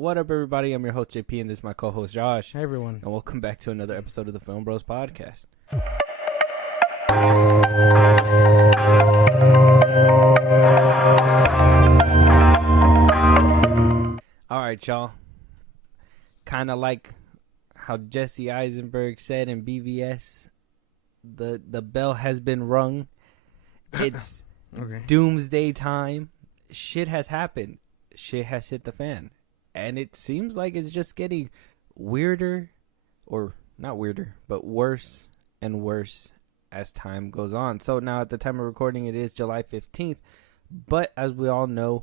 What up, everybody? I'm your host, JP, and this is my co-host, Josh. Hey, everyone. And welcome back to another episode of the FIlmBros podcast. All right, y'all. Kind of like how Jesse Eisenberg said in BVS, the bell has been rung. It's Okay. doomsday time. Shit has happened. Shit has hit the fan. And it seems like it's just getting weirder, or not weirder, but worse and worse as time goes on. So now at the time of recording, it is July 15th. But as we all know,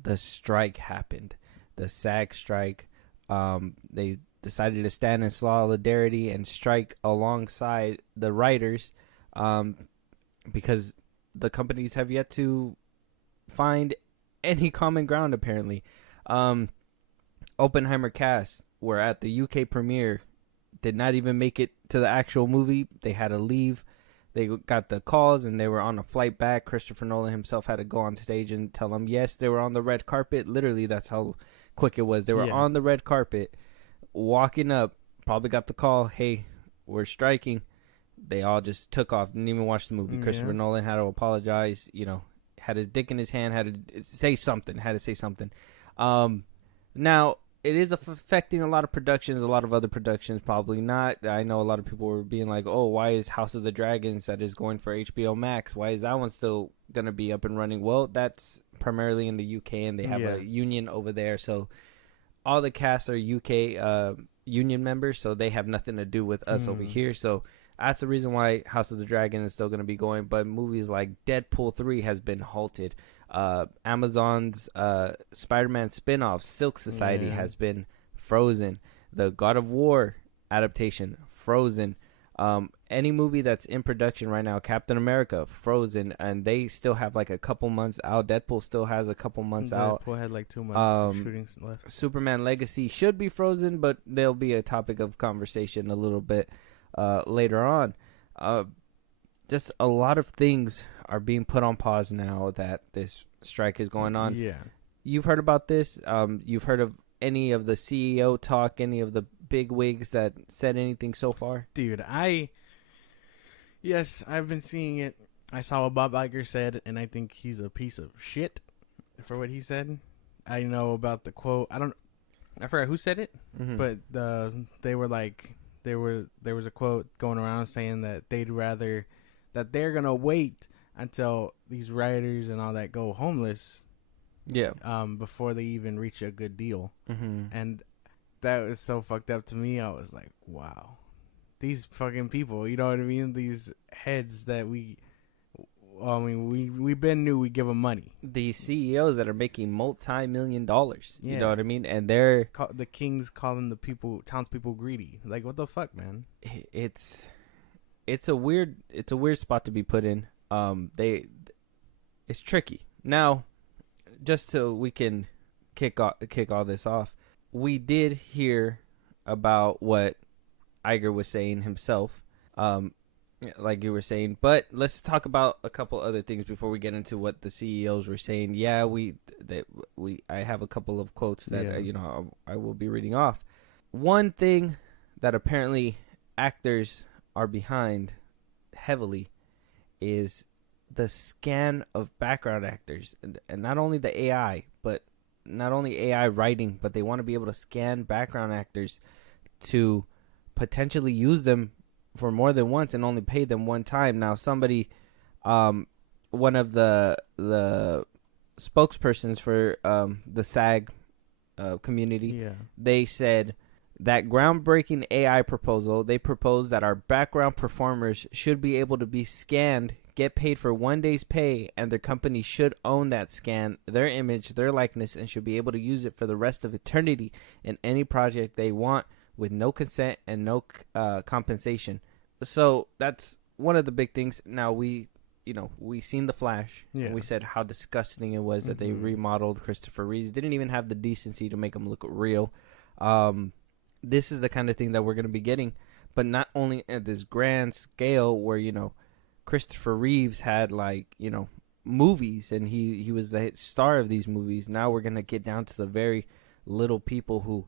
the strike happened. The SAG strike. They decided to stand in solidarity and strike alongside the writers because the companies have yet to find any common ground, apparently. Oppenheimer cast were at the UK premiere, did not even make it to the actual movie. They had to leave. They got the calls and they were on a flight back. Christopher Nolan himself had to go on stage and tell them, yes, they were on the red carpet. Literally, that's how quick it was. They were on the red carpet, walking up, probably got the call, hey, we're striking. They all just took off, didn't even watch the movie. Christopher Nolan had to apologize, had his dick in his hand, had to say something. Now, it is affecting a lot of productions, a lot of other productions probably not. I know a lot of people were being like, oh, why is House of the Dragons that is going for HBO Max? Why is that one still going to be up and running? Well, that's primarily in the UK, and they have a union over there. So all the casts are UK union members, so they have nothing to do with us over here. So that's the reason why House of the Dragon is still going to be going. But movies like Deadpool 3 has been halted. Amazon's Spider-Man spinoff Silk Society has been frozen. The God of War adaptation frozen. Any movie that's in production right now, Captain America frozen, and they still have like a couple months out. Deadpool still has a couple months out. Deadpool had like 2 months of shooting left. Superman Legacy should be frozen, but there'll be a topic of conversation a little bit later on. Just a lot of things are being put on pause now that this strike is going on. Yeah. You've heard about this. You've heard of any of the CEO talk, any of the big wigs that said anything so far? Dude, Yes, I've been seeing it. I saw what Bob Iger said, and I think he's a piece of shit for what he said. I know about the quote. I forgot who said it, but they were like, there was a quote going around saying that that they're gonna wait until these writers and all that go homeless, before they even reach a good deal. And that was so fucked up to me. I was like, wow, these fucking people, you know what I mean? These heads that we been knew we give them money. These CEOs that are making multi-million dollars, you know what I mean? And they're the kings calling the townspeople greedy. Like, what the fuck, man? It's a weird spot to be put in. It's tricky. Now, just so we can kick all this off, we did hear about what Iger was saying himself, like you were saying, but let's talk about a couple other things before we get into what the CEOs were saying. I have a couple of quotes that I will be reading off. One thing that apparently actors are behind heavily is the scan of background actors, and not only the AI, but not only AI writing, but they want to be able to scan background actors to potentially use them for more than once and only pay them one time. Now, somebody, one of the spokespersons for the SAG community, they said that groundbreaking AI proposal, they proposed that our background performers should be able to be scanned, get paid for 1 day's pay, and their company should own that scan, their image, their likeness, and should be able to use it for the rest of eternity in any project they want with no consent and no compensation. So that's one of the big things. Now, we seen The Flash, and we said how disgusting it was that they remodeled Christopher Reeve. Didn't even have the decency to make him look real. This is the kind of thing that we're going to be getting, but not only at this grand scale where, Christopher Reeves had movies and he was the star of these movies. Now we're going to get down to the very little people who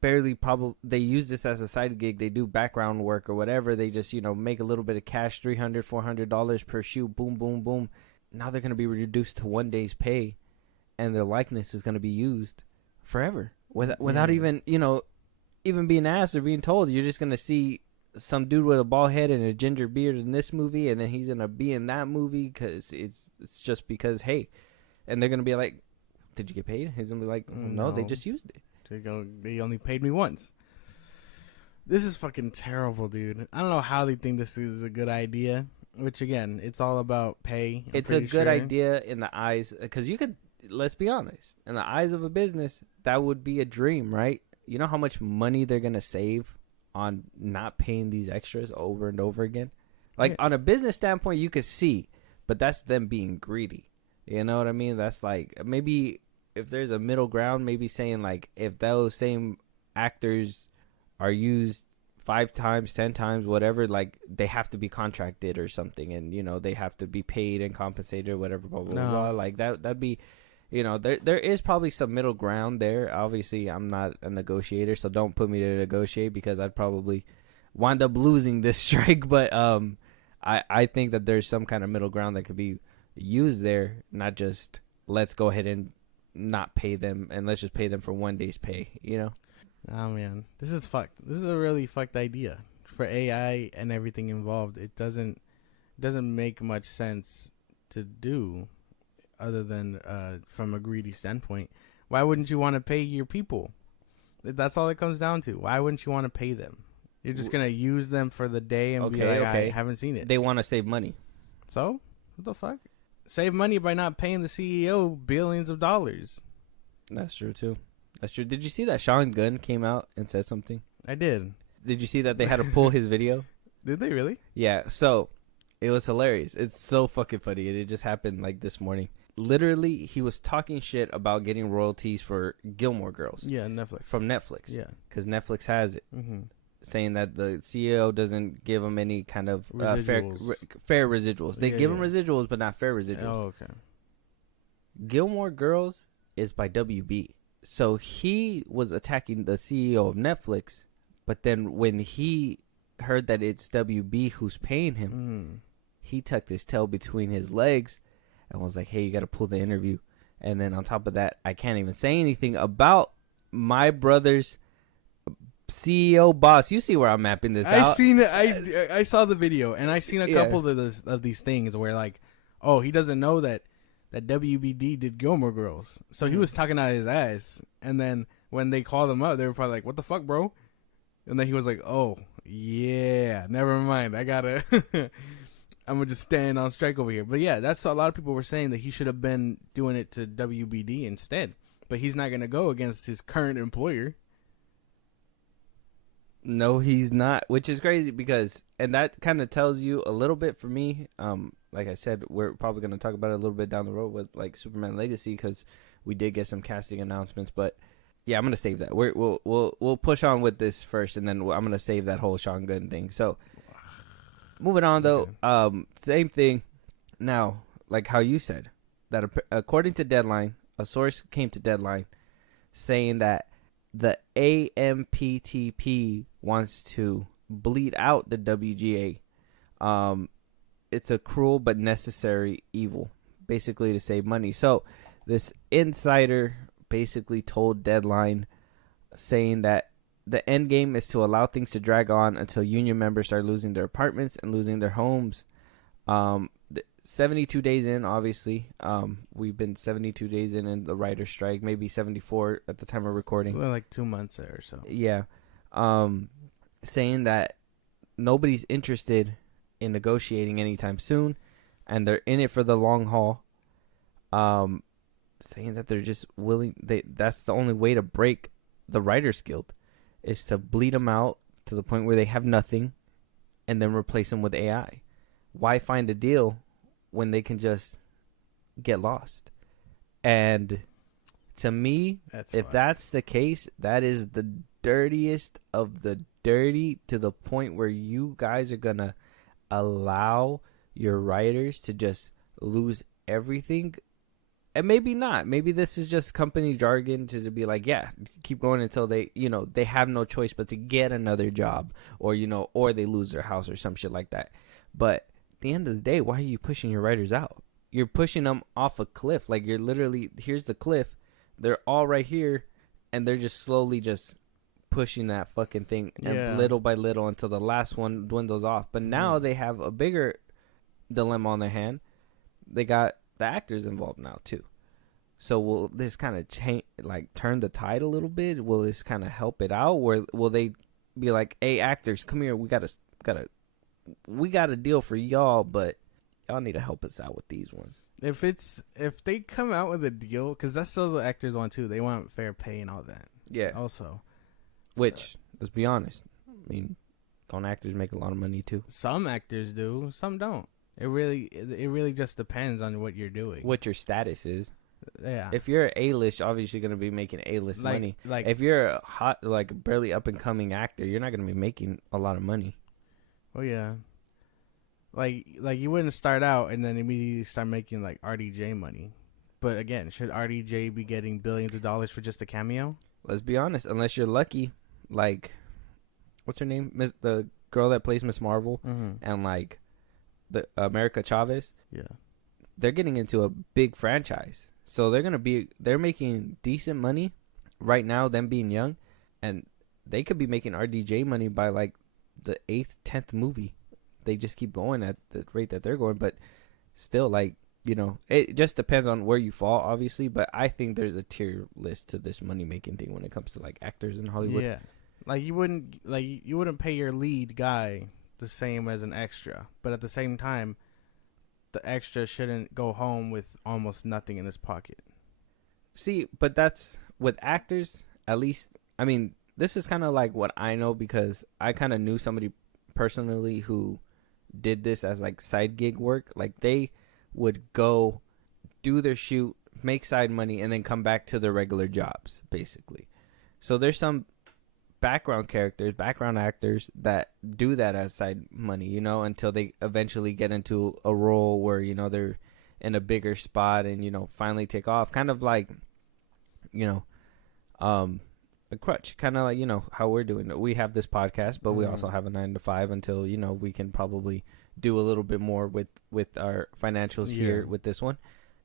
barely probably they use this as a side gig. They do background work or whatever. They just, make a little bit of cash, $300-$400 per shoot. Boom, boom, boom. Now they're going to be reduced to 1 day's pay, and their likeness is going to be used forever without even, even being asked or being told. You're just going to see some dude with a bald head and a ginger beard in this movie, and then he's going to be in that movie because it's just because, hey. And they're going to be like, did you get paid? He's going to be like, no, they just used it. They only paid me once. This is fucking terrible, dude. I don't know how they think this is a good idea. Which, again, it's all about pay. It's a good idea in the eyes, because you could, let's be honest, in the eyes of a business, that would be a dream, right? You know how much money they're going to save on not paying these extras over and over again? Like, on a business standpoint, you could see, but that's them being greedy. You know what I mean? That's like, maybe if there's a middle ground, maybe saying, like, if those same actors are used 5 times, 10 times, whatever, like, they have to be contracted or something, and they have to be paid and compensated or whatever, blah blah blah. Like that'd be, there is probably some middle ground there. Obviously, I'm not a negotiator, so don't put me to negotiate, because I'd probably wind up losing this strike. But I think that there's some kind of middle ground that could be used there, not just let's go ahead and not pay them and let's just pay them for 1 day's pay. Oh man, this is fucked. This is a really fucked idea for AI and everything involved. It doesn't make much sense to do, other than from a greedy standpoint. Why wouldn't you want to pay your people? That's all it comes down to. Why wouldn't you want to pay them? You're just gonna use them for the day and be like, I haven't seen it. They want to save money. So what the fuck? Save money by not paying the CEO billions of dollars. That's true too. That's true. Did you see that Sean Gunn came out and said something? I did. Did you see that they had to pull his video? Did they really? Yeah. So it was hilarious. It's so fucking funny. And it just happened like this morning. Literally, he was talking shit about getting royalties for Gilmore Girls. Yeah, Netflix. From Netflix. Yeah. Because Netflix has it. Mm-hmm. Saying that the CEO doesn't give them any kind of fair residuals. They give them residuals, but not fair residuals. Oh, okay. Gilmore Girls is by WB. So he was attacking the CEO of Netflix, but then when he heard that it's WB who's paying him, he tucked his tail between his legs and was like, hey, you got to pull the interview. And then on top of that, I can't even say anything about my brother's CEO boss. You see where I'm mapping this out. I seen it. I saw the video, and I seen a couple of these things where, like, oh, he doesn't know that WBD did Gilmore Girls. So he was talking out his ass. And then when they called him up, they were probably like, what the fuck, bro? And then he was like, oh, yeah, never mind. I gotta, I'm gonna just stand on strike over here. But yeah, that's a lot of people were saying that he should have been doing it to WBD instead. But he's not gonna go against his current employer. No, he's not, which is crazy because, and that kind of tells you a little bit for me. Like I said, we're probably going to talk about it a little bit down the road with like Superman Legacy, because we did get some casting announcements. But yeah, I'm going to save that. We'll push on with this first, and then I'm going to save that whole Sean Gunn thing. So moving on though, same thing. Now, like how you said that according to Deadline, a source came to Deadline saying that the AMPTP wants to bleed out the WGA. It's a cruel but necessary evil, basically to save money. So this insider basically told Deadline, saying that the end game is to allow things to drag on until union members start losing their apartments and losing their homes. 72 days in, obviously. We've been 72 days in the writer's strike, maybe 74 at the time of recording. Well, like 2 months there or so. Yeah. Saying that nobody's interested in negotiating anytime soon, and they're in it for the long haul. Saying that they're just willing, that's the only way to break the Writers Guild, is to bleed them out to the point where they have nothing and then replace them with AI. Why find a deal when they can just get lost? And to me, that's the case, that is the dirtiest of the dirty, to the point where you guys are going to allow your writers to just lose everything And maybe not. Maybe this is just company jargon to be like, yeah, keep going until they, they have no choice but to get another job, or, or they lose their house or some shit like that. But at the end of the day, why are you pushing your writers out? You're pushing them off a cliff. Like, you're literally, here's the cliff. They're all right here, and they're just slowly just pushing that fucking thing and little by little until the last one dwindles off. But now they have a bigger dilemma on their hand. They got the actors involved now too. So will this kind of change, like turn the tide a little bit? Will this kind of help it out? Or will they be like, hey, actors, come here, we got a deal for y'all, but y'all need to help us out with these ones. If they come out with a deal, because that's still the actors want too. They want fair pay and all that. Yeah. Also, which, let's be honest, I mean, don't actors make a lot of money too? Some actors do, some don't. It really just depends on what you're doing. What your status is. Yeah. If you're A-list, you're obviously going to be making A-list money. Like, if you're a hot, like barely up-and-coming actor, you're not going to be making a lot of money. Oh, yeah. Like you wouldn't start out and then immediately start making, like, RDJ money. But, again, should RDJ be getting billions of dollars for just a cameo? Let's be honest. Unless you're lucky, like, what's her name? The girl that plays Miss Marvel, and, like, the America Chavez, they're getting into a big franchise, so they're making decent money right now, them being young, and they could be making RDJ money by like the 8th, 10th movie. They just keep going at the rate that they're going, but still, like, it just depends on where you fall, obviously. But I think there's a tier list to this money making thing when it comes to like actors in Hollywood. Yeah, like you wouldn't pay your lead guy the same as an extra, but at the same time, the extra shouldn't go home with almost nothing in his pocket. See, but that's with actors, at least. I mean, this is kind of like what I know, because I kind of knew somebody personally who did this as like side gig work. Like, they would go do their shoot, make side money, and then come back to their regular jobs, basically. So there's some background actors that do that as side money, until they eventually get into a role where, they're in a bigger spot and, finally take off. Kind of like, a crutch. Kind of like, how we're doing it. We have this podcast, but we also have a 9 to 5 until, we can probably do a little bit more with our financials here with this one.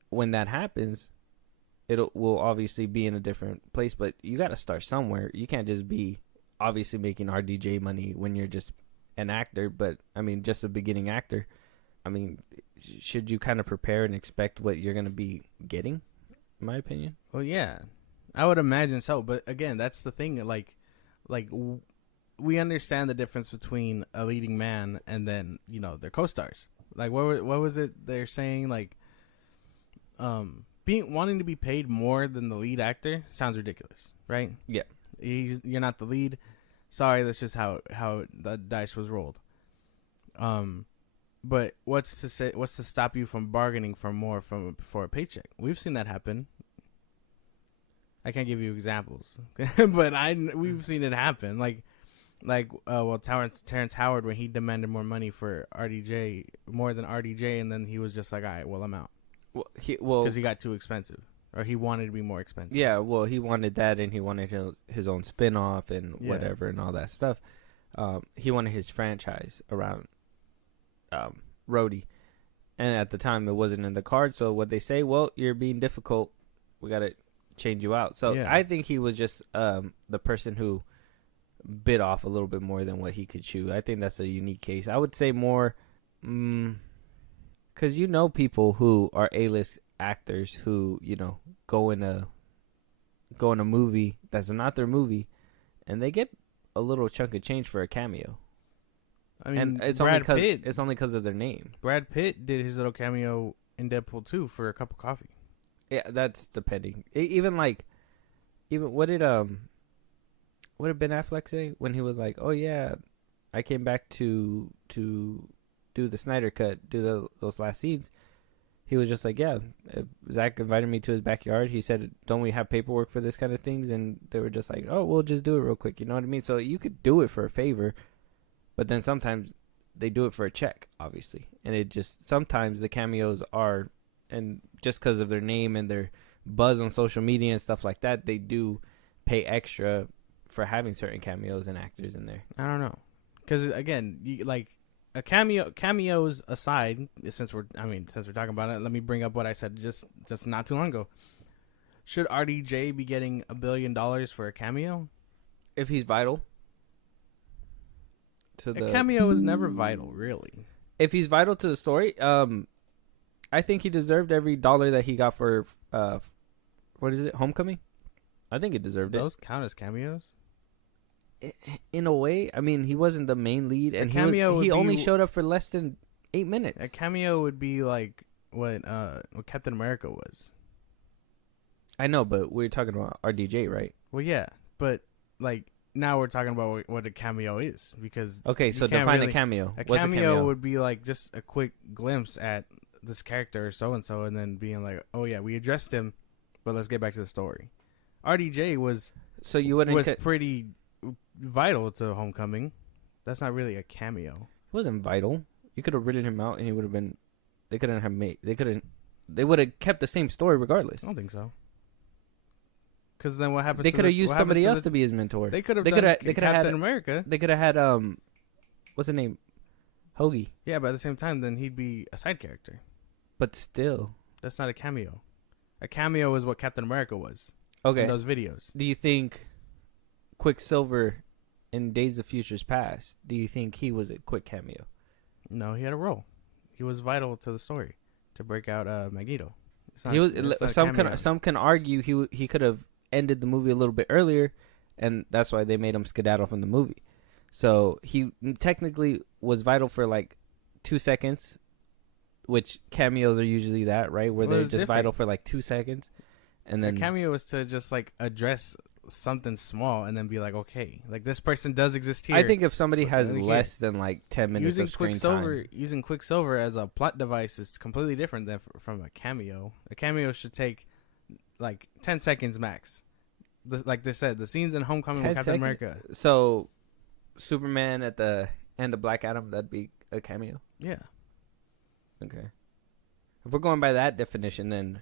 When that happens, will obviously be in a different place, but you got to start somewhere. You can't just be obviously making RDJ money when you're just an actor, but I mean, just a beginning actor. I mean, should you kind of prepare and expect what you're going to be getting, in my opinion? Well, yeah, I would imagine so. But again, that's the thing. Like we understand the difference between a leading man and then, their co-stars. Like, what was it they're saying? Like, wanting to be paid more than the lead actor sounds ridiculous, right? Yeah. You're not the lead. Sorry, that's just how the dice was rolled. But what's to stop you from bargaining for more for a paycheck? We've seen that happen. I can't give you examples, but we've seen it happen. Terrence Howard, when he demanded more money for RDJ, more than RDJ, and then he was just like, all right, well, I'm out. Well, because he got too expensive. Or he wanted to be more expensive. Yeah, well, he wanted that, and he wanted his own spin-off and whatever and all that stuff. He wanted his franchise around Rhodey. And at the time, it wasn't in the card. So what they say, well, you're being difficult. We got to change you out. So I think he was just the person who bit off a little bit more than what he could chew. I think that's a unique case. I would say more, because people who are A-list actors who go in a movie that's not their movie, and they get a little chunk of change for a cameo. I mean, and it's only because of their name. Brad Pitt did his little cameo in Deadpool 2 for a cup of coffee. Yeah, that's depending. Even what did Ben Affleck say when he was like, "Oh yeah, I came back to do the Snyder Cut, do those last scenes." He was just like, yeah, Zach invited me to his backyard. He said, don't we have paperwork for this kind of things? And they were just like, oh, we'll just do it real quick. You know what I mean? So you could do it for a favor, but then sometimes they do it for a check, obviously. And it just, sometimes the cameos are, and just because of their name and their buzz on social media and stuff like that, they do pay extra for having certain cameos and actors in there. I don't know, because again, a cameos aside, since we're talking about it, let me bring up what I said just not too long ago. Should RDJ be getting $1 billion for a cameo? If he's vital to a cameo is never vital, really. If he's vital to the story, I think he deserved every dollar that he got for what is it, Homecoming? I think it deserved it. Those count as cameos? In a way, I mean, he wasn't the main lead, and he only showed up for less than 8 minutes. A cameo would be like what Captain America was. I know, but we're talking about RDJ, right? Well, yeah, but like now we're talking about what a cameo is, because okay, so define a cameo. A cameo would be like just a quick glimpse at this character or so and so, and then being like, oh yeah, we addressed him, but let's get back to the story. RDJ was pretty vital to Homecoming. That's not really a cameo. It wasn't vital. You could have written him out, and he would have been. They would have kept the same story regardless. I don't think so. Because then what happens? They could have used somebody else to be his mentor. They could have. They could have Captain America. They could have had what's the name? Hoagie. Yeah, but at the same time, then he'd be a side character. But still, that's not a cameo. A cameo is what Captain America was. Okay. In those videos. Do you think Quicksilver in Days of Futures Past? Do you think he was a quick cameo? No, he had a role. He was vital to the story to break out Magneto. Some can argue he could have ended the movie a little bit earlier, and that's why they made him skedaddle from the movie. So he technically was vital for like 2 seconds, which cameos are usually that, right? Where they're just vital for like 2 seconds, and then a cameo is to just like address something small and then be like, okay, like this person does exist here. I think if somebody has less than like 10 minutes of screen time, using Quicksilver as a plot device is completely different than from a cameo. A cameo should take like 10 seconds max. Like they said, the scenes in Homecoming with Captain America. So Superman at the end of Black Adam, that'd be a cameo? Yeah. Okay. If we're going by that definition, then,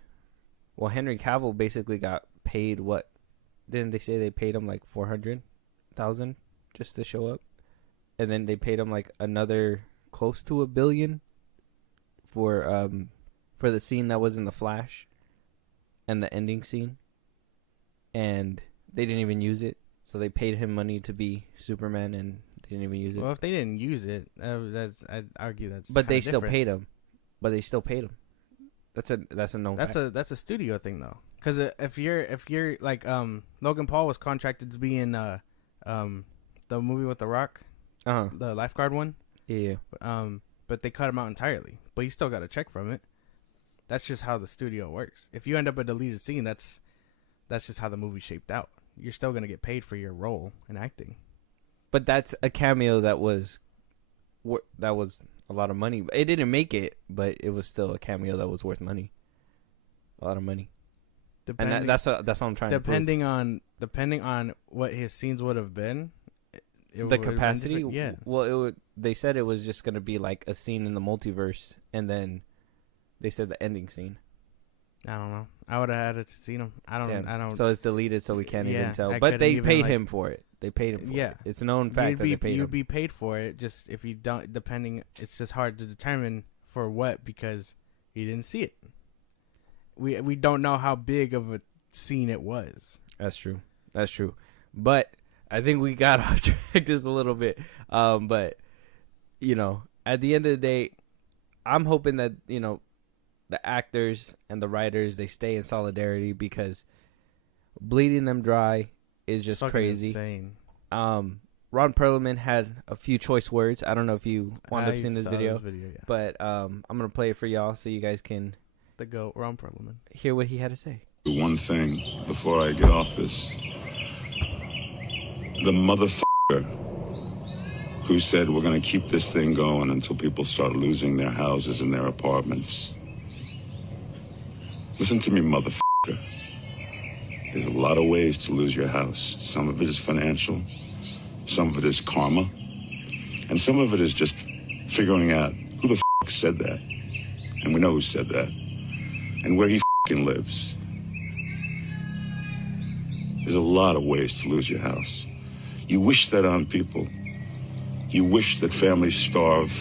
well, Henry Cavill basically got paid what? Didn't they say they paid him like $400,000 just to show up? And then they paid him like another close to $1 billion for the scene that was in The Flash and the ending scene. And they didn't even use it. So they paid him money to be Superman, and they didn't even use it. Well, if they didn't use it, I'd argue that's. But they still paid him. That's a known fact. That's a studio thing though, because if you're like Logan Paul was contracted to be in the movie with The Rock, the lifeguard one. Yeah. But they cut him out entirely. But he still got a check from it. That's just how the studio works. If you end up a deleted scene, that's just how the movie shaped out. You're still gonna get paid for your role in acting. But that's a cameo that was a lot of money. It didn't make it, but it was still a cameo that was worth money. A lot of money. And that's what I'm trying to prove. Depending on what his scenes would have been. The capacity? Yeah. Well, they said it was just going to be like a scene in the multiverse, and then they said the ending scene. I don't know. I would have had to see him. I don't. So it's deleted, so we can't even tell. But they paid him for it. They paid him for it. It's a known fact that they paid him. You'd be paid for it. Just if you don't, depending, it's just hard to determine for what, because you didn't see it. We don't know how big of a scene it was. That's true. But I think we got off track just a little bit. But at the end of the day, I'm hoping that the actors and the writers, they stay in solidarity, because bleeding them dry is just crazy. Insane. Ron Perlman had a few choice words. I don't know if you wound up seeing this video, yeah. But I'm gonna play it for y'all so you guys can Ron Perlman, hear what he had to say. One thing before I get off this: the motherfucker who said we're gonna keep this thing going until people start losing their houses and their apartments. Listen to me, motherfucker. There's a lot of ways to lose your house. Some of it is financial, some of it is karma, and some of it is just figuring out who the said that. And we know who said that. and where he f***ing lives. There's a lot of ways to lose your house. You wish that on people. You wish that families starve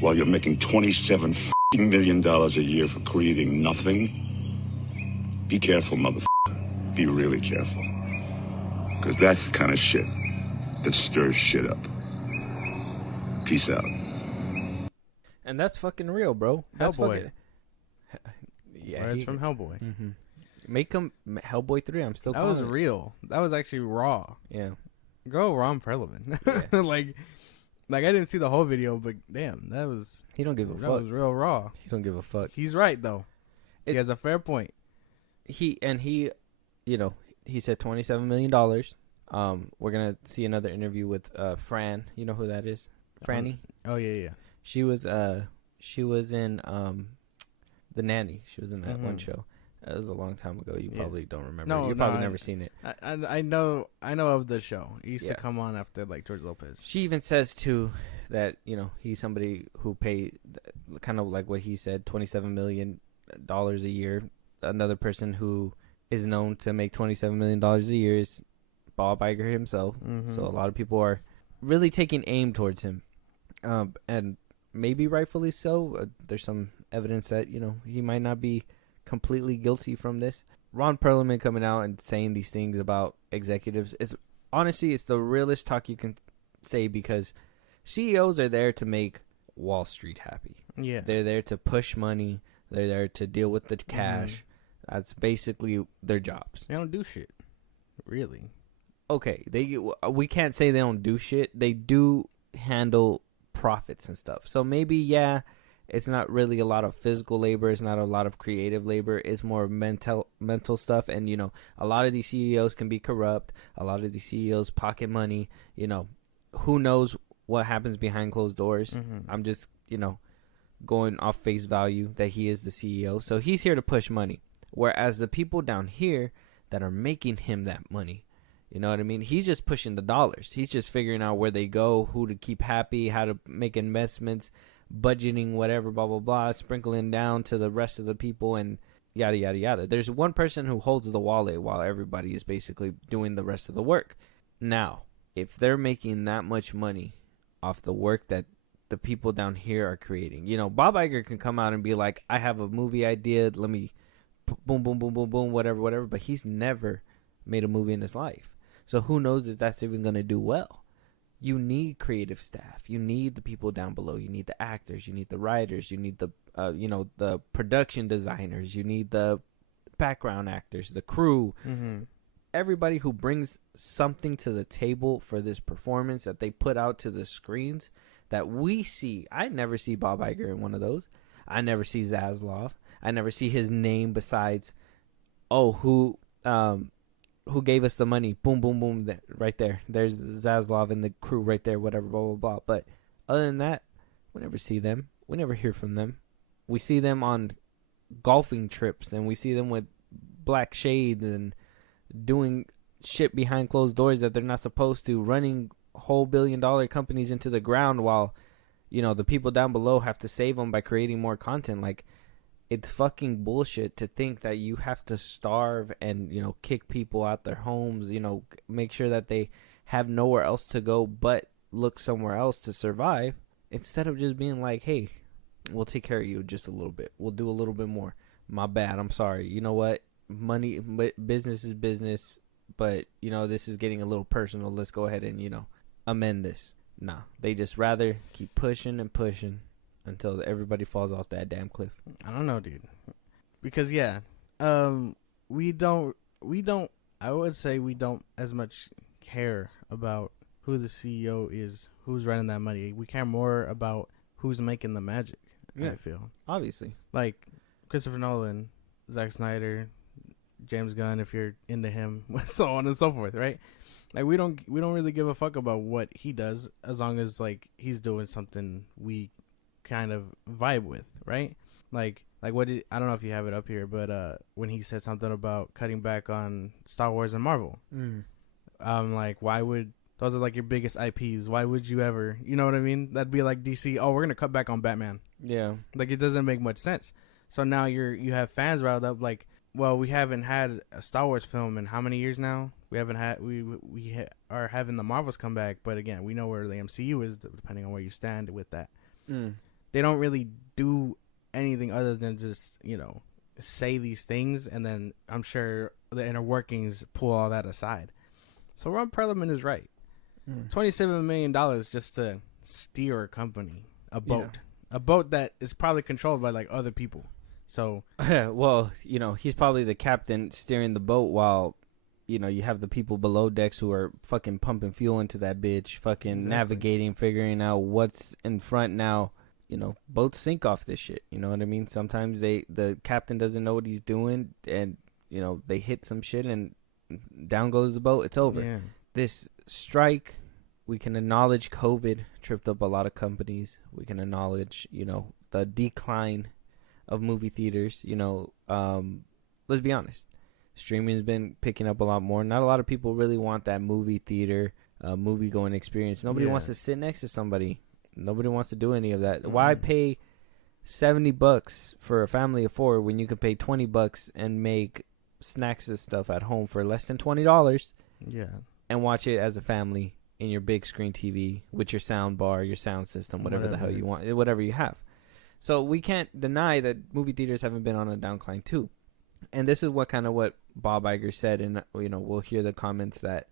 while you're making $27 million a year for creating nothing. Be careful, motherfucker. Be really careful. Because that's the kind of shit that stirs shit up. Peace out. And that's fucking real, bro. That's Hellboy. Yeah, It's from Hellboy. Mm-hmm. Make him Hellboy 3. I'm still That calling was it. real. That was actually raw. Yeah. Go Ron Perlman. Yeah. like I didn't see the whole video, but damn, that was He don't give a that fuck. was real raw. He don't give a fuck. He's right though. He has a fair point. He you know, he said $27 million. We're gonna see another interview with Fran. You know who that is? Franny. Oh yeah. She was in The Nanny. She was in that one show. That was a long time ago. You probably don't remember. No, You've probably never seen it. I know of the show. It used to come on after like George Lopez. She even says too that, you know, he's somebody who paid kind of like what he said, $27 million a year. Another person who is known to make $27 million a year is Bob Iger himself. So a lot of people are really taking aim towards him, and maybe rightfully so. There's some evidence that, you know, he might not be completely guilty from this. Ron Perlman coming out and saying these things about executives is honestly, it's the realest talk you can say, because CEOs are there to make Wall Street happy. Yeah, They're there to push money. They're there to deal with the cash. That's basically their jobs. they don't do shit. Really? Okay, we can't say they don't do shit. They do handle profits and stuff. So maybe, yeah, it's not really a lot of physical labor. It's not a lot of creative labor. It's more mental stuff. And, you know, a lot of these CEOs can be corrupt. A lot of these CEOs pocket money. You know, who knows what happens behind closed doors. I'm just, you know, going off face value that he is the CEO. So he's here to push money. Whereas the people down here that are making him that money, you know what I mean? He's just pushing the dollars. He's just figuring out where they go, who to keep happy, how to make investments, budgeting, whatever, blah, blah, blah, sprinkling down to the rest of the people and yada, yada, yada. There's one person who holds the wallet while everybody is basically doing the rest of the work. Now, if they're making that much money off the work that the people down here are creating, you know, Bob Iger can come out and be like, I have a movie idea, let me boom, boom, boom, boom, boom, whatever, but he's never made a movie in his life. So who knows if that's even going to do well. You need creative staff. You need the people down below. You need the actors. You need the writers. You need the, you know, the production designers. You need the background actors, the crew. Everybody who brings something to the table for this performance that they put out to the screens that we see. I never see Bob Iger in one of those. I never see Zaslav. I never see his name besides, who gave us the money? Boom, boom, boom. Right there. There's Zaslav and the crew right there, whatever, blah, blah, blah. But other than that, we never see them. We never hear from them. We see them on golfing trips, and we see them with black shades and doing shit behind closed doors that they're not supposed to, running whole billion-dollar companies into the ground while, you know, the people down below have to save them by creating more content. Like, it's fucking bullshit to think that you have to starve and, you know, kick people out their homes, you know, make sure that they have nowhere else to go but look somewhere else to survive, instead of just being like, hey, we'll take care of you just a little bit. We'll do a little bit more. My bad. I'm sorry. You know what? Money, business is business, but, you know, this is getting a little personal. Let's go ahead and, you know, amend this. Nah, they just rather keep pushing and pushing until everybody falls off that damn cliff. I don't know, dude. Because we don't I would say we don't as much care about who the CEO is, who's running that money. We care more about who's making the magic. Yeah, I feel. Obviously. Like Christopher Nolan, Zack Snyder, James Gunn, if you're into him, so on and so forth, right? Like we don't really give a fuck about what he does as long as like he's doing something we kind of vibe with, right? Like what did, I don't know if you have it up here, but when he said something about cutting back on Star Wars and Marvel, like why would, those are like your biggest IPs, why would you ever, you know what I mean? That'd be like DC, oh, we're gonna cut back on Batman. Yeah. Like it doesn't make much sense. So now you have fans riled up. Like, well, we haven't had a Star Wars film in how many years now? We haven't had are having the Marvels come back, but again, we know where the MCU is depending on where you stand with that. They don't really do anything other than just say these things, and then I'm sure the inner workings pull all that aside. So Ron Perlman is right. $27 million just to steer a company, a boat that is probably controlled by like other people. So well, he's probably the captain steering the boat while you have the people below decks who are fucking pumping fuel into that bitch, fucking navigating, figuring out what's in front now. Boats sink off this shit. You know what I mean? Sometimes the captain doesn't know what he's doing, and they hit some shit and down goes the boat. It's over. Yeah. This strike, we can acknowledge COVID tripped up a lot of companies. We can acknowledge the decline of movie theaters. Let's be honest, streaming has been picking up a lot more. Not a lot of people really want that movie theater movie going experience. Nobody wants to sit next to somebody. Nobody wants to do any of that. Why pay $70 for a family of 4 when you can pay $20 and make snacks and stuff at home for less than $20? Yeah. And watch it as a family in your big screen TV with your sound bar, your sound system, whatever the hell you want, whatever you have. So we can't deny that movie theaters haven't been on a downcline too. And this is what Bob Iger said, and we'll hear the comments that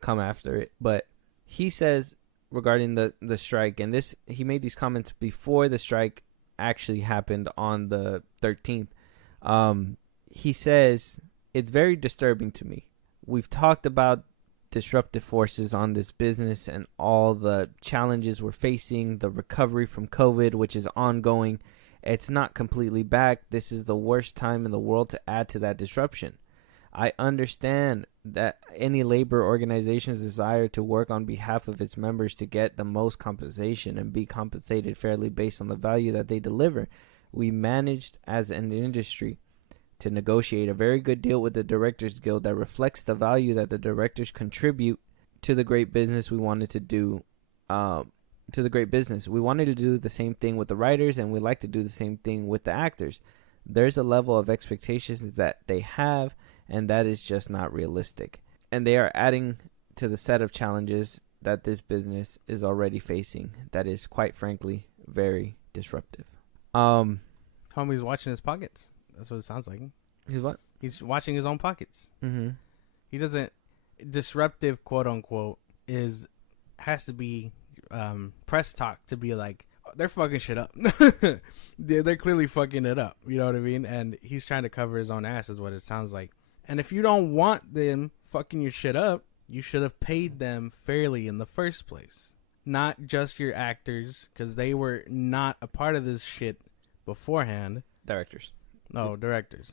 come after it. But he says regarding the strike, and he made these comments before the strike actually happened on the 13th. He says, it's very disturbing to me. We've talked about disruptive forces on this business and all the challenges we're facing, the recovery from COVID, which is ongoing. It's not completely back. This is the worst time in the world to add to that disruption. I understand that any labor organization's desire to work on behalf of its members to get the most compensation and be compensated fairly based on the value that they deliver. We managed as an industry to negotiate a very good deal with the Directors Guild that reflects the value that the directors contribute to the great business we wanted to do. We wanted to do the same thing with the writers, and we like to do the same thing with the actors. There's a level of expectations that they have, and that is just not realistic. And they are adding to the set of challenges that this business is already facing that is, quite frankly, very disruptive. Homie's watching his pockets. That's what it sounds like. He's what? He's watching his own pockets. Mm-hmm. He doesn't... Disruptive, quote-unquote, has to be press talk to be like, oh, they're fucking shit up. They're clearly fucking it up. You know what I mean? And he's trying to cover his own ass is what it sounds like. And if you don't want them fucking your shit up, you should have paid them fairly in the first place. Not just your actors, because they were not a part of this shit beforehand. Directors. No, directors.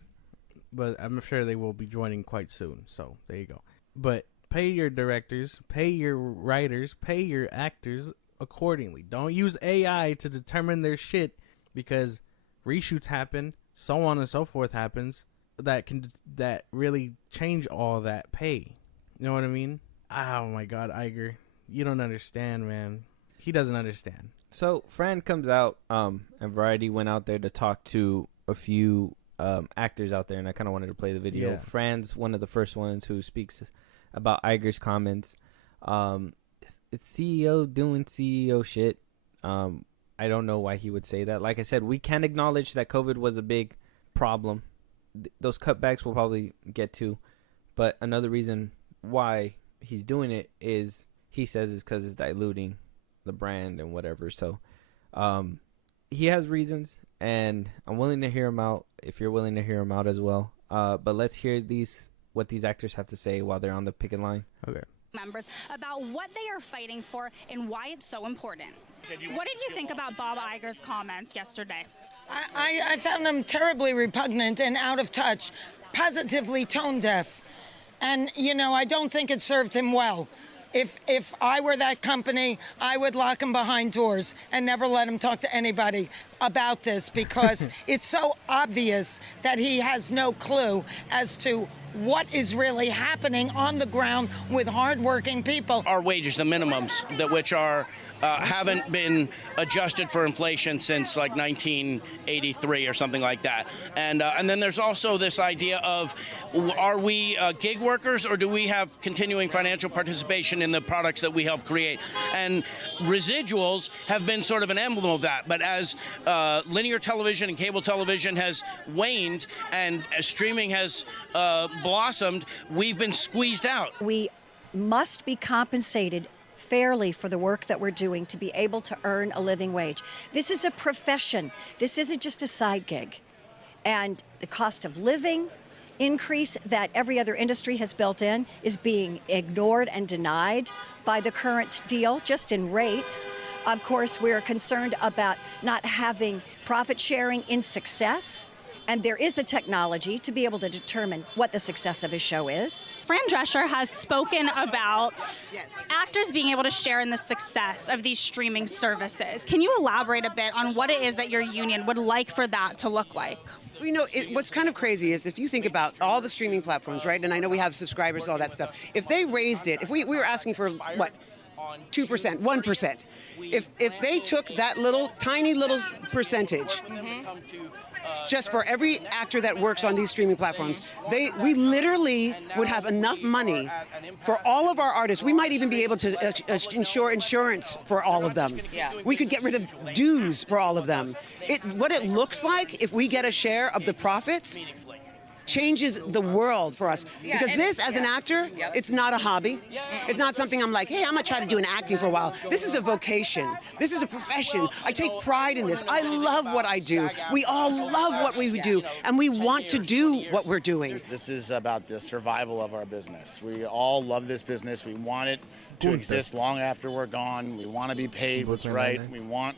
But I'm sure they will be joining quite soon. So, there you go. But pay your directors, pay your writers, pay your actors accordingly. Don't use AI to determine their shit, because reshoots happen, so on and so forth happens, that really change all that pay. You know what I mean? Oh my God, Iger. You don't understand, man. He doesn't understand. So Fran comes out, and Variety went out there to talk to a few actors out there, and I kind of wanted to play the video. Yeah. Fran's one of the first ones who speaks about Iger's comments. It's CEO doing CEO shit. I don't know why he would say that. Like I said, we can acknowledge that COVID was a big problem. Those cutbacks we'll probably get to, but another reason why he's doing it is, he says, is because it's diluting the brand and whatever. So he has reasons, and I'm willing to hear him out if you're willing to hear him out as well. But let's hear what these actors have to say while they're on the picket line. Okay. Members about what they are fighting for and why it's so important. What did you think about Bob Iger's comments yesterday? I found them terribly repugnant and out of touch, positively tone deaf. And, I don't think it served him well. If I were that company, I would lock him behind doors and never let him talk to anybody about this, because it's so obvious that he has no clue as to what is really happening on the ground with hardworking people. Our wages, the minimums, which are haven't been adjusted for inflation since like 1983 or something like that. And then there's also this idea of, are we gig workers, or do we have continuing financial participation in the products that we help create? And residuals have been sort of an emblem of that. But as linear television and cable television has waned and as streaming has blossomed, we've been squeezed out. We must be compensated fairly for the work that we're doing to be able to earn a living wage. This is a profession. This isn't just a side gig. And the cost of living increase that every other industry has built in is being ignored and denied by the current deal, just in rates. Of course, we're concerned about not having profit sharing in success. And there is the technology to be able to determine what the success of a show is. Fran Drescher has spoken about actors being able to share in the success of these streaming services. Can you elaborate a bit on what it is that your union would like for that to look like? You know, what's kind of crazy is if you think about all the streaming platforms, right? And I know we have subscribers, all that stuff. If they raised it, if we were asking for, what, 2%, 1%. If they took that tiny little percentage, just for every actor that works on these streaming platforms, we literally would have enough money for all of our artists. We might even be able to insure insurance for all of them. We could get rid of dues for all of them. What it looks like if we get a share of the profits changes the world for us. Because this, as an actor, it's not a hobby. It's not something I'm like, hey, I'm going to try to do an acting for a while. This is a vocation. This is a profession. I take pride in this. I love what I do. We all love what we do, and we want to do what we're doing. This is about the survival of our business. We all love this business. We want it to exist long after we're gone. We want to be paid what's right. We want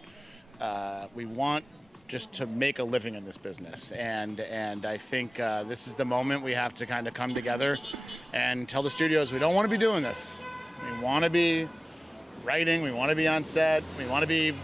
just to make a living in this business, and I think this is the moment we have to kind of come together and tell the studios we don't want to be doing this. We want to be writing, we want to be on set, we want to be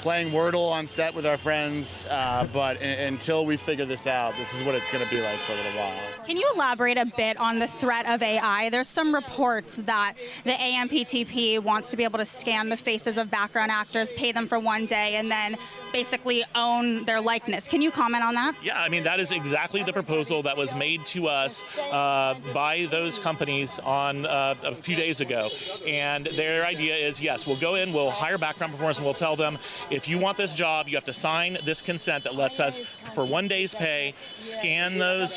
playing Wordle on set with our friends, but until we figure this out, this is what it's going to be like for a little while. Can you elaborate a bit on the threat of AI? There's some reports that the AMPTP wants to be able to scan the faces of background actors, pay them for one day, and then basically own their likeness. Can you comment on that? Yeah, I mean, that is exactly the proposal that was made to us by those companies on a few days ago. And their idea is, yes, we'll go in, we'll hire background performers, and we'll tell them, if you want this job, you have to sign this consent that lets us, for one day's pay, scan those,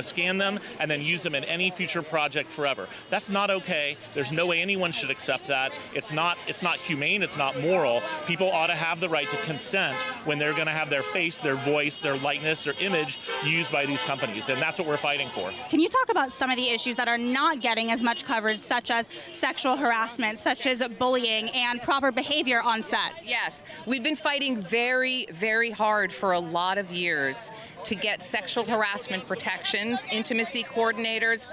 scan them, and then use them in any future project forever. That's not okay. There's no way anyone should accept that. It's not humane. It's not moral. People ought to have the right to consent when they're going to have their face, their voice, their likeness, their image used by these companies, and that's what we're fighting for. Can you talk about some of the issues that are not getting as much coverage, such as sexual harassment, such as bullying, and proper behavior on set? Yes, we've been fighting very, very hard for a lot of years to get sexual harassment protections, intimacy coordinators,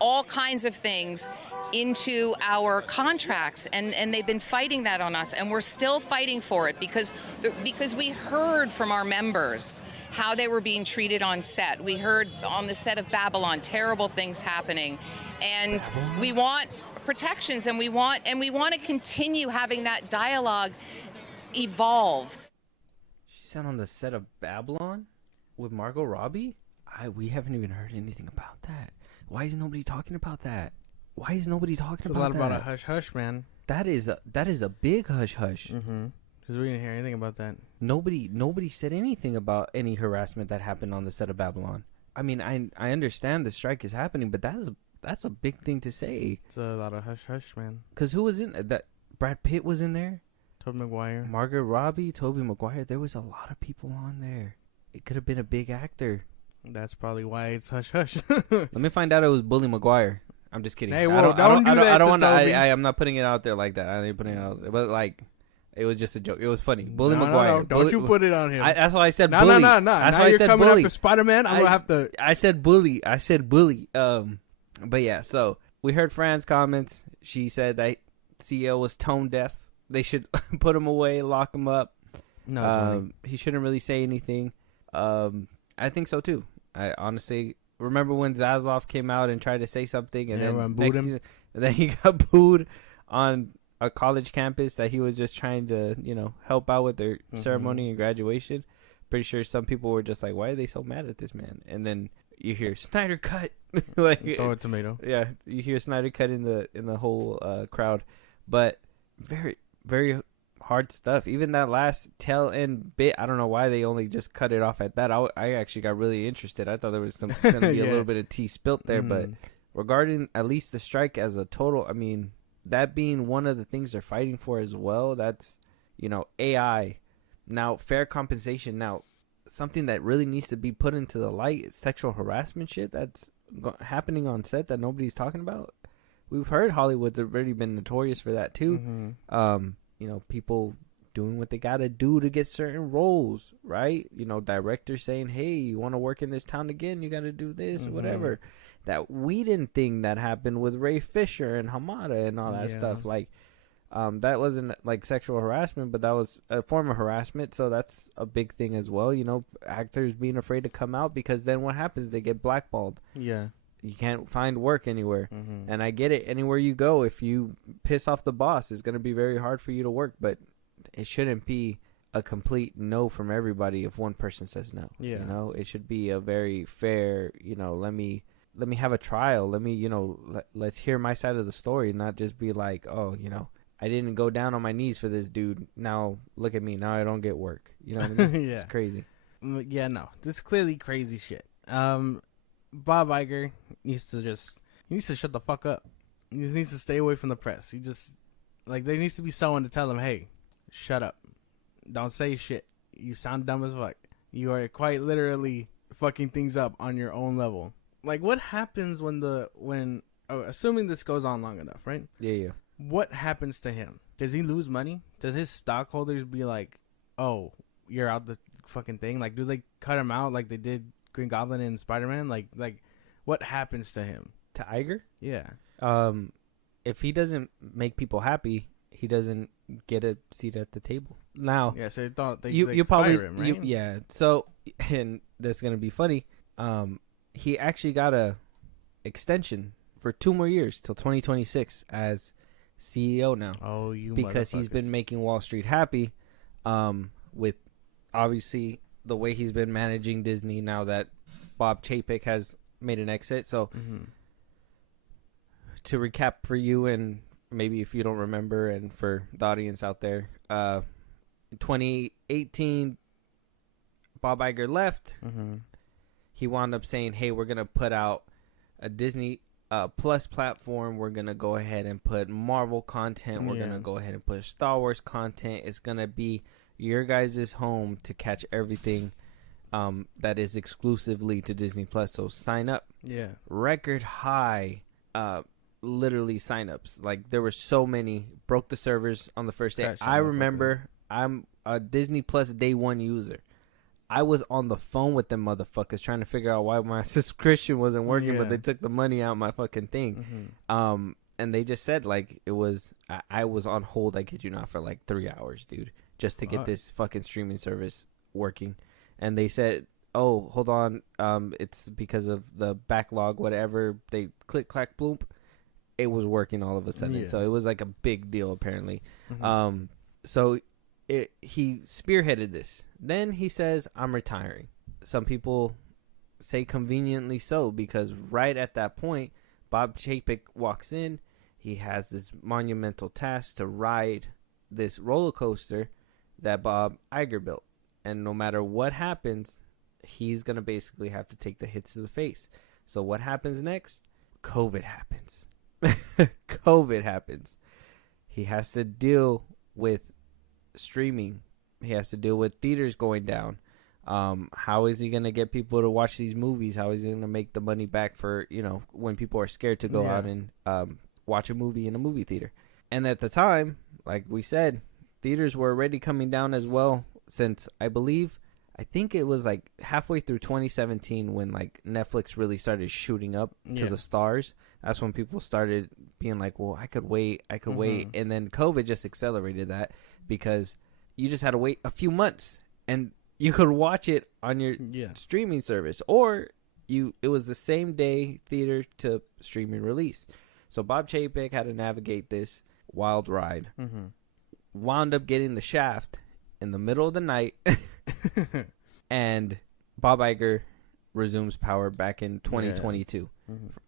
all kinds of things into our contracts, and they've been fighting that on us, and we're still fighting for it because we heard from our members how they were being treated on set. We heard on the set of Babylon terrible things happening, and we want protections, and we want to continue having that dialogue evolve. She said on the set of Babylon with Margot Robbie? We haven't even heard anything about that. Why is nobody talking about that? Why is nobody talking about that? It's a lot about a hush hush, man. That is a big hush hush. Mm-hmm. Because we didn't hear anything about that. Nobody said anything about any harassment that happened on the set of Babylon. I mean, I understand the strike is happening, but that's a big thing to say. It's a lot of hush hush, man. Because who was in that? Brad Pitt was in there. Tobey Maguire. Margaret Robbie, Tobey Maguire. There was a lot of people on there. It could have been a big actor. That's probably why it's hush hush. Let me find out it was Bully Maguire. I'm just kidding. Hey, whoa, don't do that. I don't want to. I'm not putting it out there like that. I ain't putting it out there. But like, it was just a joke. It was funny. Bully Maguire. No, don't you put it on him. That's why I said no, bully. No. That's now why you're I said coming bully. after Spider-Man. I'm gonna have to. I said bully. But yeah. So we heard Fran's comments. She said that CEO was tone deaf. They should put him away, lock him up. No, he shouldn't really say anything. I think so too. I honestly, remember when Zaslav came out and tried to say something, and Everyone then booed him? and then he got booed on a college campus that he was just trying to, help out with their ceremony and graduation. Pretty sure some people were just like, why are they so mad at this man? And then you hear Snyder cut. Like, throw a tomato. Yeah, you hear Snyder cut in the whole crowd. But very, very hard stuff. Even that last tail end bit, I don't know why they only just cut it off at that. I actually got really interested. I thought there was going to be a little bit of tea spilt there. But regarding at least the strike as a total, I mean, that being one of the things they're fighting for as well, that's, AI. Now, fair compensation. Now, something that really needs to be put into the light is sexual harassment shit that's happening on set that nobody's talking about. We've heard Hollywood's already been notorious for that too. People doing what they gotta do to get certain roles, right? Directors saying, hey, you want to work in this town again, you gotta do this, whatever. That Whedon thing that happened with Ray Fisher and Hamada and all that stuff, like, that wasn't like sexual harassment, but that was a form of harassment. So that's a big thing as well. Actors being afraid to come out because then what happens? They get blackballed. Yeah. You can't find work anywhere. And I get it. Anywhere you go, if you piss off the boss, it's going to be very hard for you to work. But it shouldn't be a complete no from everybody if one person says no. Yeah. It should be a very fair, let me have a trial. Let me, let's hear my side of the story, not just be like, oh, I didn't go down on my knees for this dude. Now look at me. Now I don't get work. You know what I mean? Yeah. It's crazy. Yeah, no. This is clearly crazy shit. Bob Iger needs to shut the fuck up. He just needs to stay away from the press. There needs to be someone to tell him, hey, shut up. Don't say shit. You sound dumb as fuck. You are quite literally fucking things up on your own level. Like, what happens assuming this goes on long enough, right? Yeah. What happens to him? Does he lose money? Does his stockholders be like, oh, you're out the fucking thing? Like, do they cut him out like they did Green Goblin and Spider-Man? Like what happens to him? To Iger? Yeah. If he doesn't make people happy, he doesn't get a seat at the table. Now, yeah, so they thought you probably fire him, right? yeah. So, and that's gonna be funny. He actually got a extension for 2 more years till 2026 as CEO now. Oh, because he's been making Wall Street happy, with obviously the way he's been managing Disney now that Bob Chapek has made an exit. So to recap for you, and maybe if you don't remember, and for the audience out there, 2018, Bob Iger left. He wound up saying, hey, we're going to put out a Disney Plus platform. We're going to go ahead and put Marvel content. We're going to go ahead and put Star Wars content. It's going to be your guys' home to catch everything that is exclusively to Disney Plus. So sign up. Yeah. Record high, literally signups. Like, there were so many. Broke the servers on the first day. I remember I'm a Disney Plus day one user. I was on the phone with them motherfuckers trying to figure out why my subscription wasn't working, but they took the money out of my fucking thing. And they just said, like, it was, I was on hold, I kid you not, for like 3 hours, dude, just to get this fucking streaming service working. And they said, oh, hold on, it's because of the backlog, whatever. They click, clack, bloop. It was working all of a sudden. So it was like a big deal, apparently. So he spearheaded this. Then he says, I'm retiring. Some people say conveniently so, because right at that point, Bob Chapek walks in. He has this monumental task to ride this roller coaster that Bob Iger built. And no matter what happens, he's going to basically have to take the hits to the face. So what happens next? COVID happens. COVID happens. He has to deal with streaming. He has to deal with theaters going down. How is he going to get people to watch these movies? How is he going to make the money back for, when people are scared to go out and watch a movie in a movie theater? And at the time, like we said, theaters were already coming down as well, since I think it was like halfway through 2017 when like Netflix really started shooting up to the stars. That's when people started being like, well, I could wait. And then COVID just accelerated that, because you just had to wait a few months and you could watch it on your streaming service. Or it was the same day theater to streaming release. So Bob Chapek had to navigate this wild ride. Wound up getting the shaft in the middle of the night, and Bob Iger resumes power back in 2022.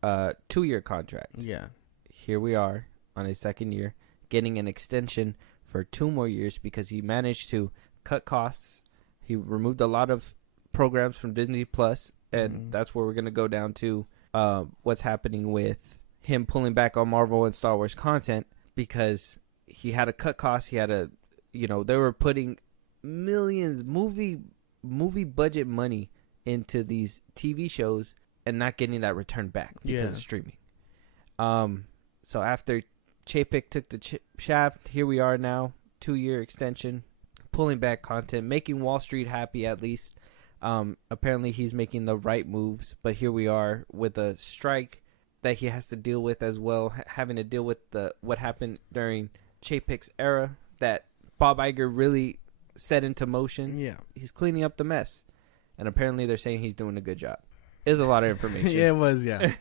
2-year contract. Yeah. Here we are on his second year, getting an extension for 2 more years because he managed to cut costs. He removed a lot of programs from Disney Plus, and that's where we're going to go down to what's happening with him pulling back on Marvel and Star Wars content, because he had to cut costs. He had to, they were putting millions, movie budget money into these TV shows and not getting that return back because of streaming. So after Chapek took the shaft, here we are now, 2-year extension, pulling back content, making Wall Street happy at least. Apparently he's making the right moves, but here we are with a strike that he has to deal with as well, having to deal with what happened during Chapek's era that Bob Iger really set into motion. Yeah. He's cleaning up the mess, and apparently they're saying he's doing a good job. It's a lot of information. Yeah, it was, yeah.